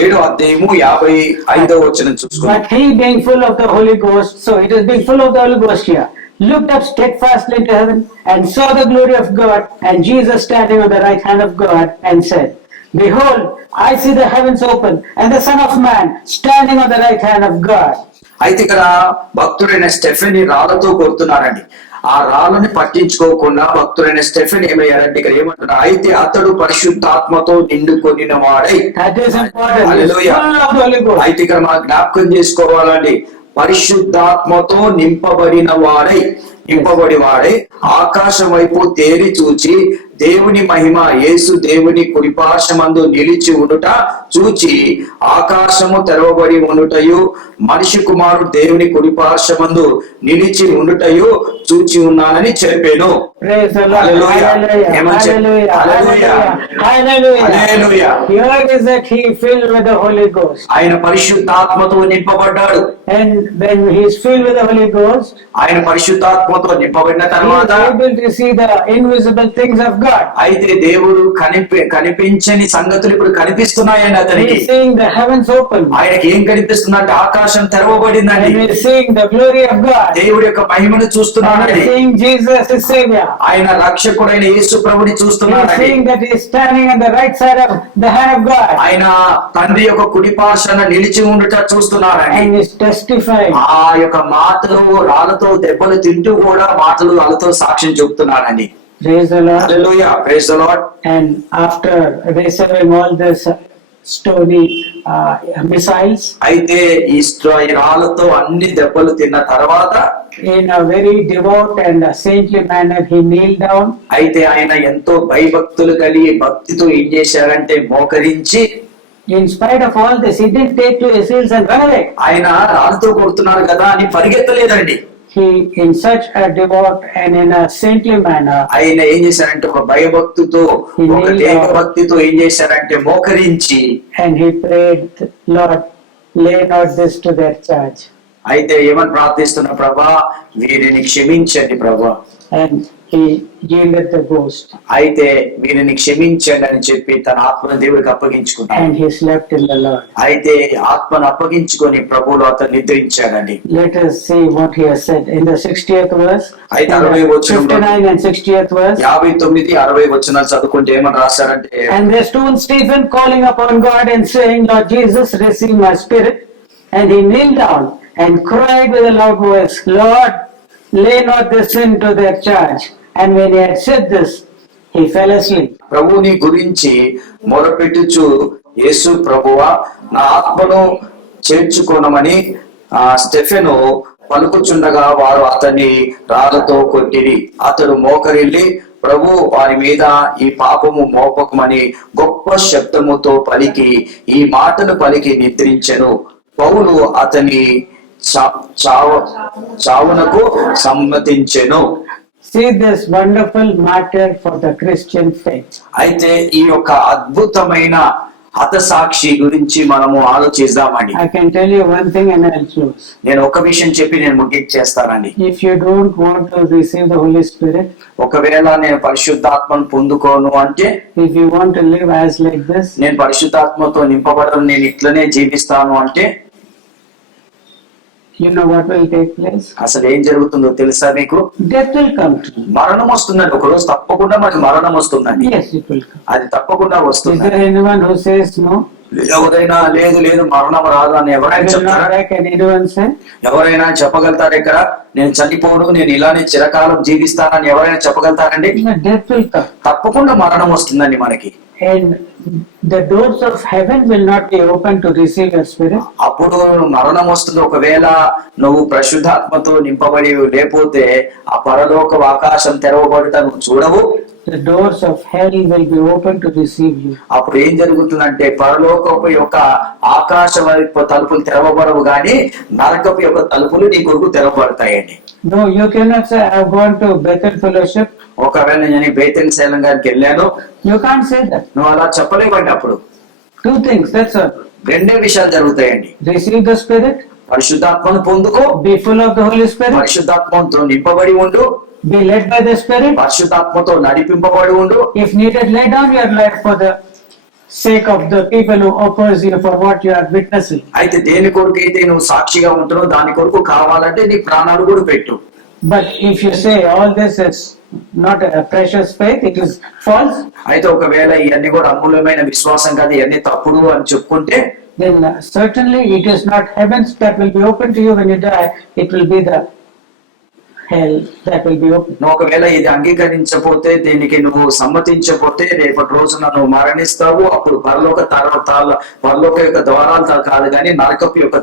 7వ అధ్యాయము 55వ వచనం చూసుకుందాం. But he being full of the Holy Ghost, so it is being full of the Holy Ghost here, looked up steadfastly to heaven and saw the glory of God and Jesus standing on the right hand of God and said, Behold, I see the heavens open and the Son of Man standing on the right hand of God. అయితే ఇక్కడ భక్తుడైన Stephen రాళ్లతో కొడుతున్నారండి. ఆ రాళ్ళని పట్టించుకోకుండా భక్తుడైన Stephen ఏమయ్యారంటే ఇక్కడ ఏమంటున్నారు, అయితే అతడు పరిశుద్ధాత్మతో నిండుకొనిన వాడై. That is important. Hallelujah. Full of the Holy Ghost. అయితే ఇక్కడ మనం జ్ఞాపకం చేసుకోవాలండి, పరిశుద్ధాత్మతో నింపబడిన వాడై ఆకాశం వైపు తేరి చూచి దేవుని మహిమ యేసు దేవుని కుడిపార్శ్వమందు నిలిచి ఉండుట చూచి ఆకాశము తెరవబడి ఉండుటయు మనిషి కుమారుడు దేవుని కుడిపార్శ్వమందు నిలిచి ఉండుటయు చూచి ఉన్నానని చెప్పాను. Praise the Lord. Hallelujah. Hallelujah. Hallelujah. Hallelujah. Here is that he filled with the Holy Ghost. ఆయన పరిశుద్ధాత్మతో నింపబడ్డాడు. And when he is filled with the Holy Ghost, ఆయన పరిశుద్ధాత్మతో నింపబడిన he తర్వాత is able to see the invisible things of God. అయితే దేవుడు కనిపించని సంగతులు ఇప్పుడు కనిపిస్తున్నాయండి He అతనికి. is seeing the heavens open. ఆయనకి ఏం కనిపిస్తుందంటే ఆకాశం తెరవబడిందండి. And he is seeing the glory of God. దేవుడి యొక్క మహిమను And he చూస్తున్నాడండి. is seeing Jesus his Savior. ఆయన రక్షకుడైన యేసు ప్రభుని He is చూస్తున్నాడండి. seeing that he is standing on the right side of the hand of God. ఆయన తండ్రి యొక్క కుడి పార్శ్వన నిలిచి ఉండుట చూస్తున్నాడండి. And he is testifying. ఆ యొక్క మాటలు రాళ్ళతో దెబ్బలు తింటూ కూడా మాటలు వాళ్ళతో సాక్ష్యం చెబుతున్నాడండి. Praise the Lord. Hallelujah, praise the Lord. And after receiving all this stony missiles, అయితే ఈ రాళ్ళతో అన్ని దెబ్బలు తిన్న తర్వాత in a very devout and saintly manner, he kneeled down. అయితే ఆయన ఎంతో భయభక్తులు కలిగి భక్తితో ఏం చేశారంటే మోకరించి, In spite of all this, he didn't take to his heels and run away. ఆయన రాళ్ళతో కొడుతున్నారు కదా అని పరిగెత్తలేదండి. He, in such a devout and in a saintly manner, ఆయన ఏం చేశారంటే ఒక భయభక్తితో ఒక దేవభక్తితో ఏం చేశారంటే మోకరించి, and he prayed, Lord, lay not this to their charge. అయితే ఏమని ప్రార్థిస్తున్న, ప్రభా వీరిని క్షమించండి ప్రభా. And he yielded the ghost. అయితే వీరిని క్షమించండి అని చెప్పి తన ఆత్మను దేవుడికి అప్పగించుకున్నాడు. And he slept in the Lord. అయితే ఆత్మను అప్పగించుకొని ప్రభువులో అతను నిద్రించాడండి. Let us see what he has said in the 60th verse. అయితే 59 and 60th verse. 59, 60 వచనాలు చదువుకుంటే ఏమని రాశారంటే, And they stoned Stephen, calling upon God and saying, Lord Jesus, receive my spirit. And he kneeled down and cried with a loud voice, Lord, lay not this sin to their charge. And when he had said this, he fell asleep. ప్రభుని గురించి మొరపెట్టుచు, యేసు ప్రభువా నా ఆత్మను చేర్చుకోనమని Stephen పలుకుచుండగా వారు అతన్ని రాళ్లతో కొట్టిరి. అతడు మోకరిల్లి, ప్రభు వారి మీద ఈ పాపము మోపకమని గొప్ప శబ్దముతో పలికి ఈ మాటలు పలికి నిద్రించెను. పౌలు అతని చావునకు సమ్మతించెను. See this wonderful matter for the Christian faith. అయితే ఈ యొక్క అద్భుతమైన హతసాక్షి గురించి మనము ఆలోచిద్దామండి. I can tell you one thing and I'll close. నేను ఒక విషయం చెప్పి నేను ముగించేస్తానండి. If you don't want to receive the Holy Spirit, ఒకవేళ నేను పరిశుద్ధాత్మను పొందుకోను అంటే, if you want to live as like this, నేను పరిశుద్ధాత్మతో నింపబడను, నేను ఇట్లనే జీవిస్తాను అంటే, you know what will take place? అసలు ఏం జరుగుతుందో తెలుసా మీకు? Death will come to you. మరణం వస్తుందండి. ఒకరోజు తప్పకుండా మనకి మరణం వస్తుందండి. Yes, it will come. అది తప్పకుండా Is వస్తుంది. there anyone who says no? ఎవరైనా లేదు లేదు మరణం రాదు అని I ఎవరైనా will not చెప్తారా? die. Can anyone say? ఎవరైనా చెప్పగలుగుతారా? ఇక్కడ నేను చనిపోను, నేను ఇలానే చిరకాలం జీవిస్తానని ఎవరైనా చెప్పగలుగుతారండి? No, death will come. తప్పకుండా మరణం వస్తుందండి మనకి. And the doors of heaven will not be open to receive your spirit. అప్పుడు మరణం వస్తుంది. ఒకవేళ నువ్వు పరిశుద్ధాత్మతో నింపబడి లేకపోతే ఆ పరలోక ఆకాశం తెరవబడుతా నువ్వు చూడవు. The doors of hell will be open to receive you. అప్పుడు ఏం జరుగుతుందంటే పరలోకపు యొక్క ఆకాశ వైపు తలుపులు తెరవబడవు గాని నరకపు యొక్క తలుపులు నీ కొరకు తెరవబడతాయండి. No, you cannot say, I have gone to Bethel Fellowship. ఒకవేళ నేను బేతెల్ శైలం గారికి వెళ్ళాను, You can't say that. నువ్వు అలా చెప్పలేవండి. అప్పుడు Two things, that's all. రెండే విషయాలు జరుగుతాయండి. Receive the Spirit, పరిశుద్ధాత్మను పొందుకో, be full of the Holy Spirit, పరిశుద్ధాత్మతో నింపబడి ఉండు, be led by the Spirit. పరిశుద్ధాత్మతో నడిపింపబడి ఉండు. If needed, lay down your life for the sake of the people who oppose you for what you are witnessing. అయితే దేని కొరకు అయితే నువ్వు సాక్షిగా ఉంటున్నావు దాని కొరకు కావాలంటే నీ ప్రాణాలు కూడా పెట్టు. But if you say all this is not a precious faith, it is false, అయితే ఒకవేళ ఇవన్నీ కూడా అమూల్యమైన విశ్వాసం కాదు, ఇవన్నీ తప్పుడు అని చెప్పుకుంటే then certainly it is not heavens that will be open to you when you die, it will be the hell that will be open. నువ్వు ఒకవేళ ఇది అంగీకరించకపోతే, దీనికి నువ్వు సమ్మతించకపోతే రేపటి రోజున నువ్వు మరణిస్తావు. అప్పుడు పరలోక యొక్క ద్వారాలు కాదు కానీ నరకపు యొక్క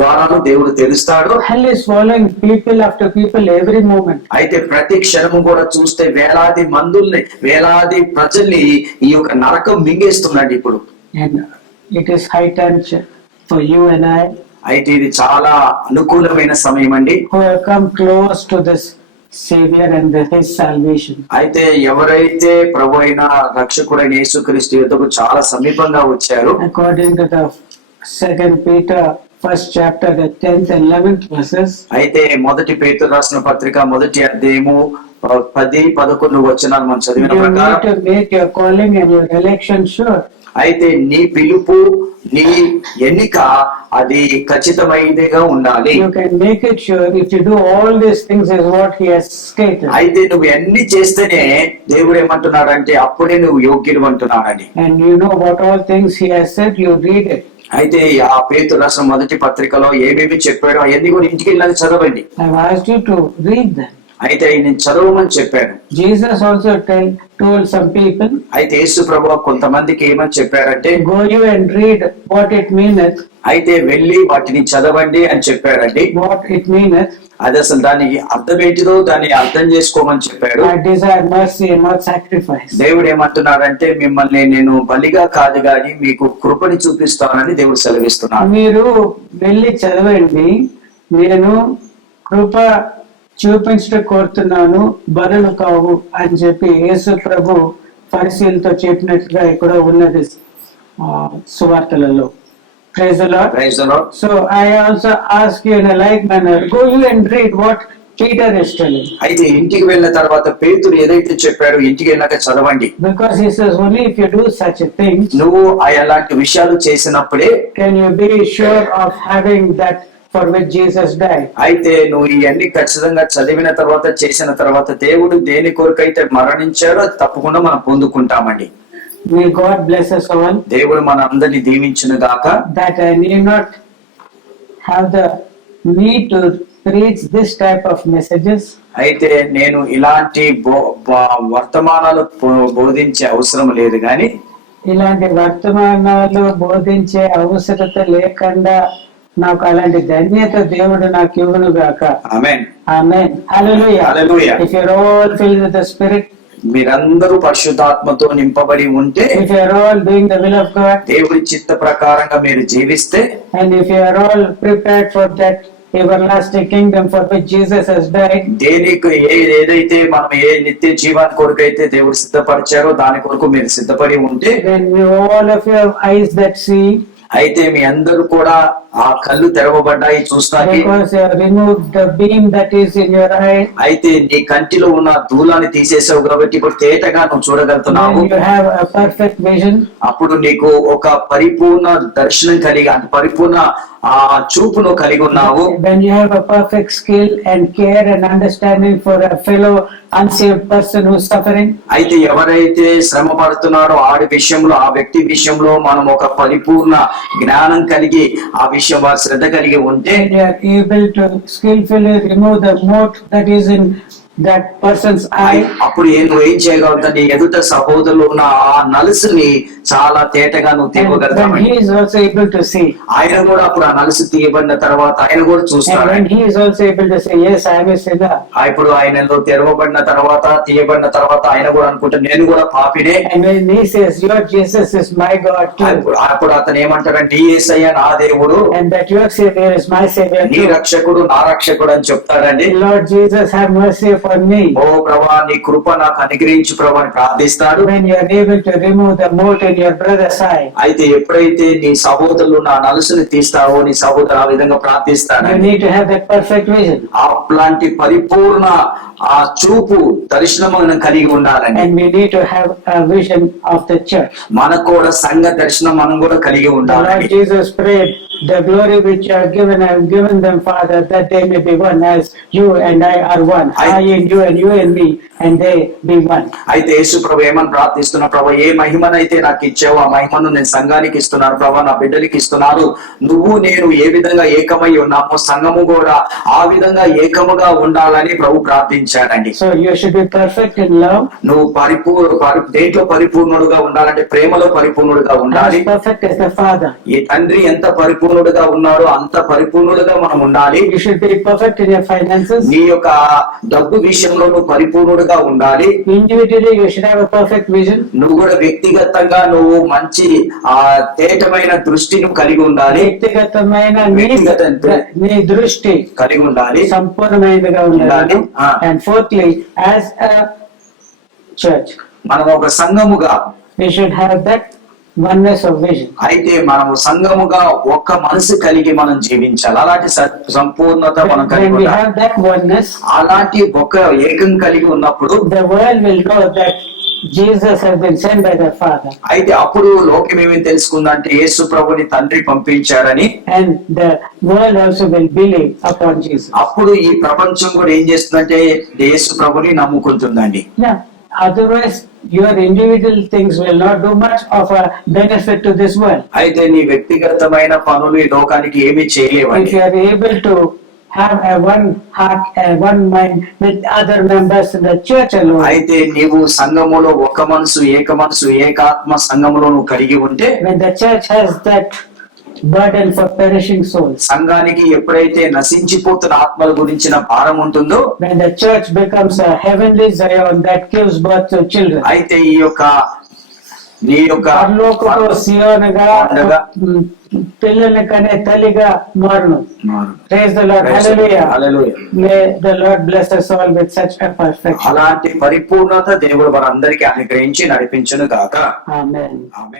ద్వారాలు దేవుడు తెరుస్తాడు. Hell is following people after people every moment. అయితే ప్రతి క్షణము కూడా చూస్తే వేలాది మందుల్ని, వేలాది ప్రజల్ని ఈ యొక్క నరకం మింగేస్తుందండి ఇప్పుడు. And it is high time for you and I అయితే ఇది చాలా అనుకూలమైన సమయం అండి. who have come close to this Savior and His salvation. అయితే ఎవరైతే ప్రభు అయిన రక్షకుడైన యేసుక్రీస్తు యుద్ధకు చాలా సమీపంగా వచ్చారు, According to the 2 Peter 1st chapter, the 10th and 11th verses, అయితే మొదటి పేతురు రాసిన పత్రిక మొదటి అధ్యాయము 10-11 వచనాలు మనం చదివిన you ప్రకారం, need to make your calling and your election sure. అయితే నీ పిలుపు, నీ ఎన్నిక అది ఖచ్చితమైనదిగా ఉండాలి. You can make it sure if you do all these things is what He has stated. అయితే నువ్వు ఎన్ని చేస్తేనే దేవుడు ఏమంటున్నాడంటే అప్పుడే నువ్వు యోగ్యుడు అంటున్నాడని. And you know what all things He has said, you read it. అయితే ఆ పేతురు రాసిన మొదటి పత్రికలో ఏమేమి చెప్పాడో అవన్నీ కూడా ఇంటికి వెళ్ళాలి చదవండి. I've asked you to read them. అయితే నేను చదవమని చెప్పాను. Jesus also told some people, అయితే యేసు ప్రభువు కొంతమందికి ఏమని చెప్పారంటే, go you and read what it meaneth. అయితే వెళ్ళి వాటిని చదవండి అని చెప్పారండి. What it meaneth. అది అసలు దాని అర్థం ఏంటిదో దాన్ని అర్థం చేసుకోమని చెప్పాడు. I desire mercy and not sacrifice. దేవుడు ఏమంటున్నాడంటే మిమ్మల్ని నేను బలిగా కాదు గాని మీకు కృపని చూపిస్తానని దేవుడు సెలవిస్తున్నాడు. మీరు వెళ్ళి చదవండి, నేను కృప చూపించడం కోరుతున్నాను, బలులు కావు అని చెప్పి యేసు ప్రభు పరిశీలతో చెప్పినట్టుగా ఇక్కడ ఉన్నది సువార్తలలో. Praise the Lord. Praise the Lord. So I also ask you in a like manner, go you and read what Peter is telling. అయితే ఇంటికి వెళ్ళిన తర్వాత పేతురు ఏదైతే చెప్పాడో ఇంటికి వెళ్ళాక చదవండి. Because he says only if you do such a thing, నువ్వు అలాంటి విషయాలు చేసినప్పుడే can you be sure of having that for which Jesus died. అయితే నువ్వు ఇవన్నీ ఖచ్చితంగా చదివిన తర్వాత చేసిన తర్వాత దేవుడు దేని కొరకైతే మరణించాడో తప్పకుండా మనం పొందుకుంటామండి. May God bless us all. దేవుడు మన అందరినీ దీవించును గాక. That I need not have the need to preach this type of messages. అయితే నేను ఇలాంటి వర్తమానాలు బోధించే అవసరం లేదు గాని, ఇలాంటి వర్తమానాలు బోధించే అవసరత లేకుండా నాకు అలాంటి ధన్యత దేవుడు నాకు ఇవ్వను గాక. ఆమేన్. ఆమేన్. హల్లెలూయా. హల్లెలూయా. If you are all filled with the Spirit, మీరందరూ పరిశుద్ధాత్మతో నింపబడి ఉంటే, if you are all doing the will of God, దేవుడి చిత్త ప్రకారంగా మీరు జీవిస్తే, and if you are all prepared for that everlasting kingdom for which Jesus has died, దేనికి ఏదైతే మనం ఏ నిత్య జీవాన్ని కొరకైతే దేవుడు సిద్ధపరిచారో దాని కొరకు మీరు సిద్ధపడి ఉంటే, then you all of you have eyes that see, అయితే మీ అందరూ కూడా ఆ కళ్ళు తెరవబడ్డాయి చూస్తాకి. Because you have removed the beam that is in your eye. అయితే నీ కంటిలో ఉన్న దూలాన్ని తీసేసావు కాబట్టి ఇప్పుడు తేటగా నువ్వు చూడగలుగుతున్నావు. When you have a perfect vision. అప్పుడు నీకు ఒక పరిపూర్ణ దర్శనం కలిగి అంటే పరిపూర్ణ ఆ చూపును కలిగి ఉన్నావు. When you have a perfect skill and care and understanding for a fellow unsaved person who is suffering. అయితే ఎవరైతే శ్రమ పడుతున్నాడో ఆడి విషయంలో ఆ వ్యక్తి విషయంలో మనం ఒక పరిపూర్ణ జ్ఞానం కలిగి ఆ విషయం వారి శ్రద్ధ కలిగి ఉంటే You are able to skillfully remove the mote that is in that person's eye. అప్పుడు నువ్వు ఏం చేయగలుగుతావు? నీ ఎదుట సహోదరులు ఉన్న ఆ నలుసుని చాలా తేటగా నువ్వు And తీయగలుగుతావు. when he is also able to see. ఆయన కూడా అప్పుడు ఆ నలుసు తీయబడిన తర్వాత ఆయన కూడా And చూస్తాడు. when he is also able to say, yes, I am a sinner. ఇప్పుడు ఆయనలో తెరవబడిన తర్వాత తీయబడిన తర్వాత ఆయన కూడా అనుకుంటా నేను కూడా పాపినే. And when he says, your Jesus is my God too. అప్పుడు అతను ఏమంటాడంటే నీ యేసయ్య నా దేవుడు, And that your Savior is my Savior నీ too. రక్షకుడు నా రక్షకుడు అని చెప్తాడండి. Lord Jesus, have mercy upon me. ఓ ప్రభా నీ కృప నాకు అనుగ్రహించు ప్రభా అని ప్రార్థిస్తాడు. When you are able to remove the mote in your brother's eye. అయితే ఎప్పుడైతే నీ సహోదరులు నా నలుసుని తీస్తావో నీ సహోదరు ఆ విధంగా You ప్రార్థిస్తాడు. need to have that perfect vision. అలాంటి పరిపూర్ణ ఆ చూపు దర్శనం మనం కలిగి ఉండాలండి. And we need to have a vision of the church. మనకు కూడా సంఘ దర్శనం మనం కూడా కలిగి The Lord ఉండాలండి. Jesus prayed, the glory which you have given, I have given them, Father, that they may be one as you and I are one. I in you and you in me, and they be one. అయితే యేసు ప్రభు ఏమని ప్రార్థిస్తున్నా, ప్రభు ఏ మహిమనైతే నాకు ఇచ్చావో ఆ మహిమను నేను సంఘానికి ఇస్తున్నాను ప్రభా, నా బిడ్డలకి ఇస్తున్నాను. నువ్వు నేను ఏ విధంగా ఏకమై ఉన్నామో సంఘము కూడా ఆ విధంగా ఏకముగా ఉండాలని ప్రభు ప్రార్థించాడండి. So you should be perfect in love, నువ్వు దేంట్లో పరిపూర్ణుడుగా ఉండాలంటే ప్రేమలో పరిపూర్ణుడుగా ఉండాలి. as perfect as the Father. ఈ తండ్రి ఎంత పరిపూర్ణుడుగా ఉన్నాడో అంత పరిపూర్ణుడుగా మనం ఉండాలి. You should be perfect in your finances. నీ యొక్క డబ్బు విషయంలో నువ్వు పరిపూర్ణుడుగా ఉండాలి. Individually, you should have a perfect vision. నువ్వు కూడా వ్యక్తిగతంగా నువ్వు మంచి ఆ తేటమైన దృష్టిని కలిగి ఉండాలి. వ్యక్తిగతమైన నీ దృష్టి కలిగి ఉండాలి. సంపూర్ణమైనదిగా ఉండాలి. And fourthly, as a church, మనం ఒక సంఘముగా we should have that oneness of vision. అయితే మనము సంఘముగా ఒక్క మనసు కలిగి మనం జీవించాలి. అలాంటి సంపూర్ణత మనం కలిగి When we ఉండాలి. have that oneness, అలాంటి ఒక ఏకం కలిగి ఉన్నప్పుడు the world will know that Jesus has been sent by the Father. అయితే అప్పుడు లోకం ఏమేమి తెలుసుకుందంటే యేసు ప్రభుని తండ్రి పంపించారని. And the world also will believe upon Jesus. అప్పుడు ఈ ప్రపంచం కూడా ఏం చేస్తుందంటే యేసు ప్రభుని నమ్ముకుంటుందండి. Yeah. Otherwise, your individual things will not do much of a benefit to this world. అయితే నీ వ్యక్తిగతమైన పనులు ఈ లోకానికి ఏమీ If చేయలేవండి. you are able to have a one heart and one mind with other members in the church alone, అయితే నీవు సంఘములో ఒక మనసు ఏక మనసు ఏకాత్మ సంఘములో నువ్వు కలిగి ఉంటే when the church has that burden for perishing souls, సంఘానికి ఎప్పుడైతే నశించిపోతున్న ఆత్మల గురించిన భారం ఉంటుందో when the church becomes a heavenly Zion that gives birth to children, అయితే నీ యొక్క పరలోకపు సియోనుగా పిల్లల్ని కనే తల్లిగా మారును. Praise the Lord. Hallelujah. Hallelujah. May the Lord bless us all with such a perfection. అలాంటి పరిపూర్ణత దేవుడు మనందరికీ అనుగ్రహించి నడిపించును గాక. Amen. ఆమేన్.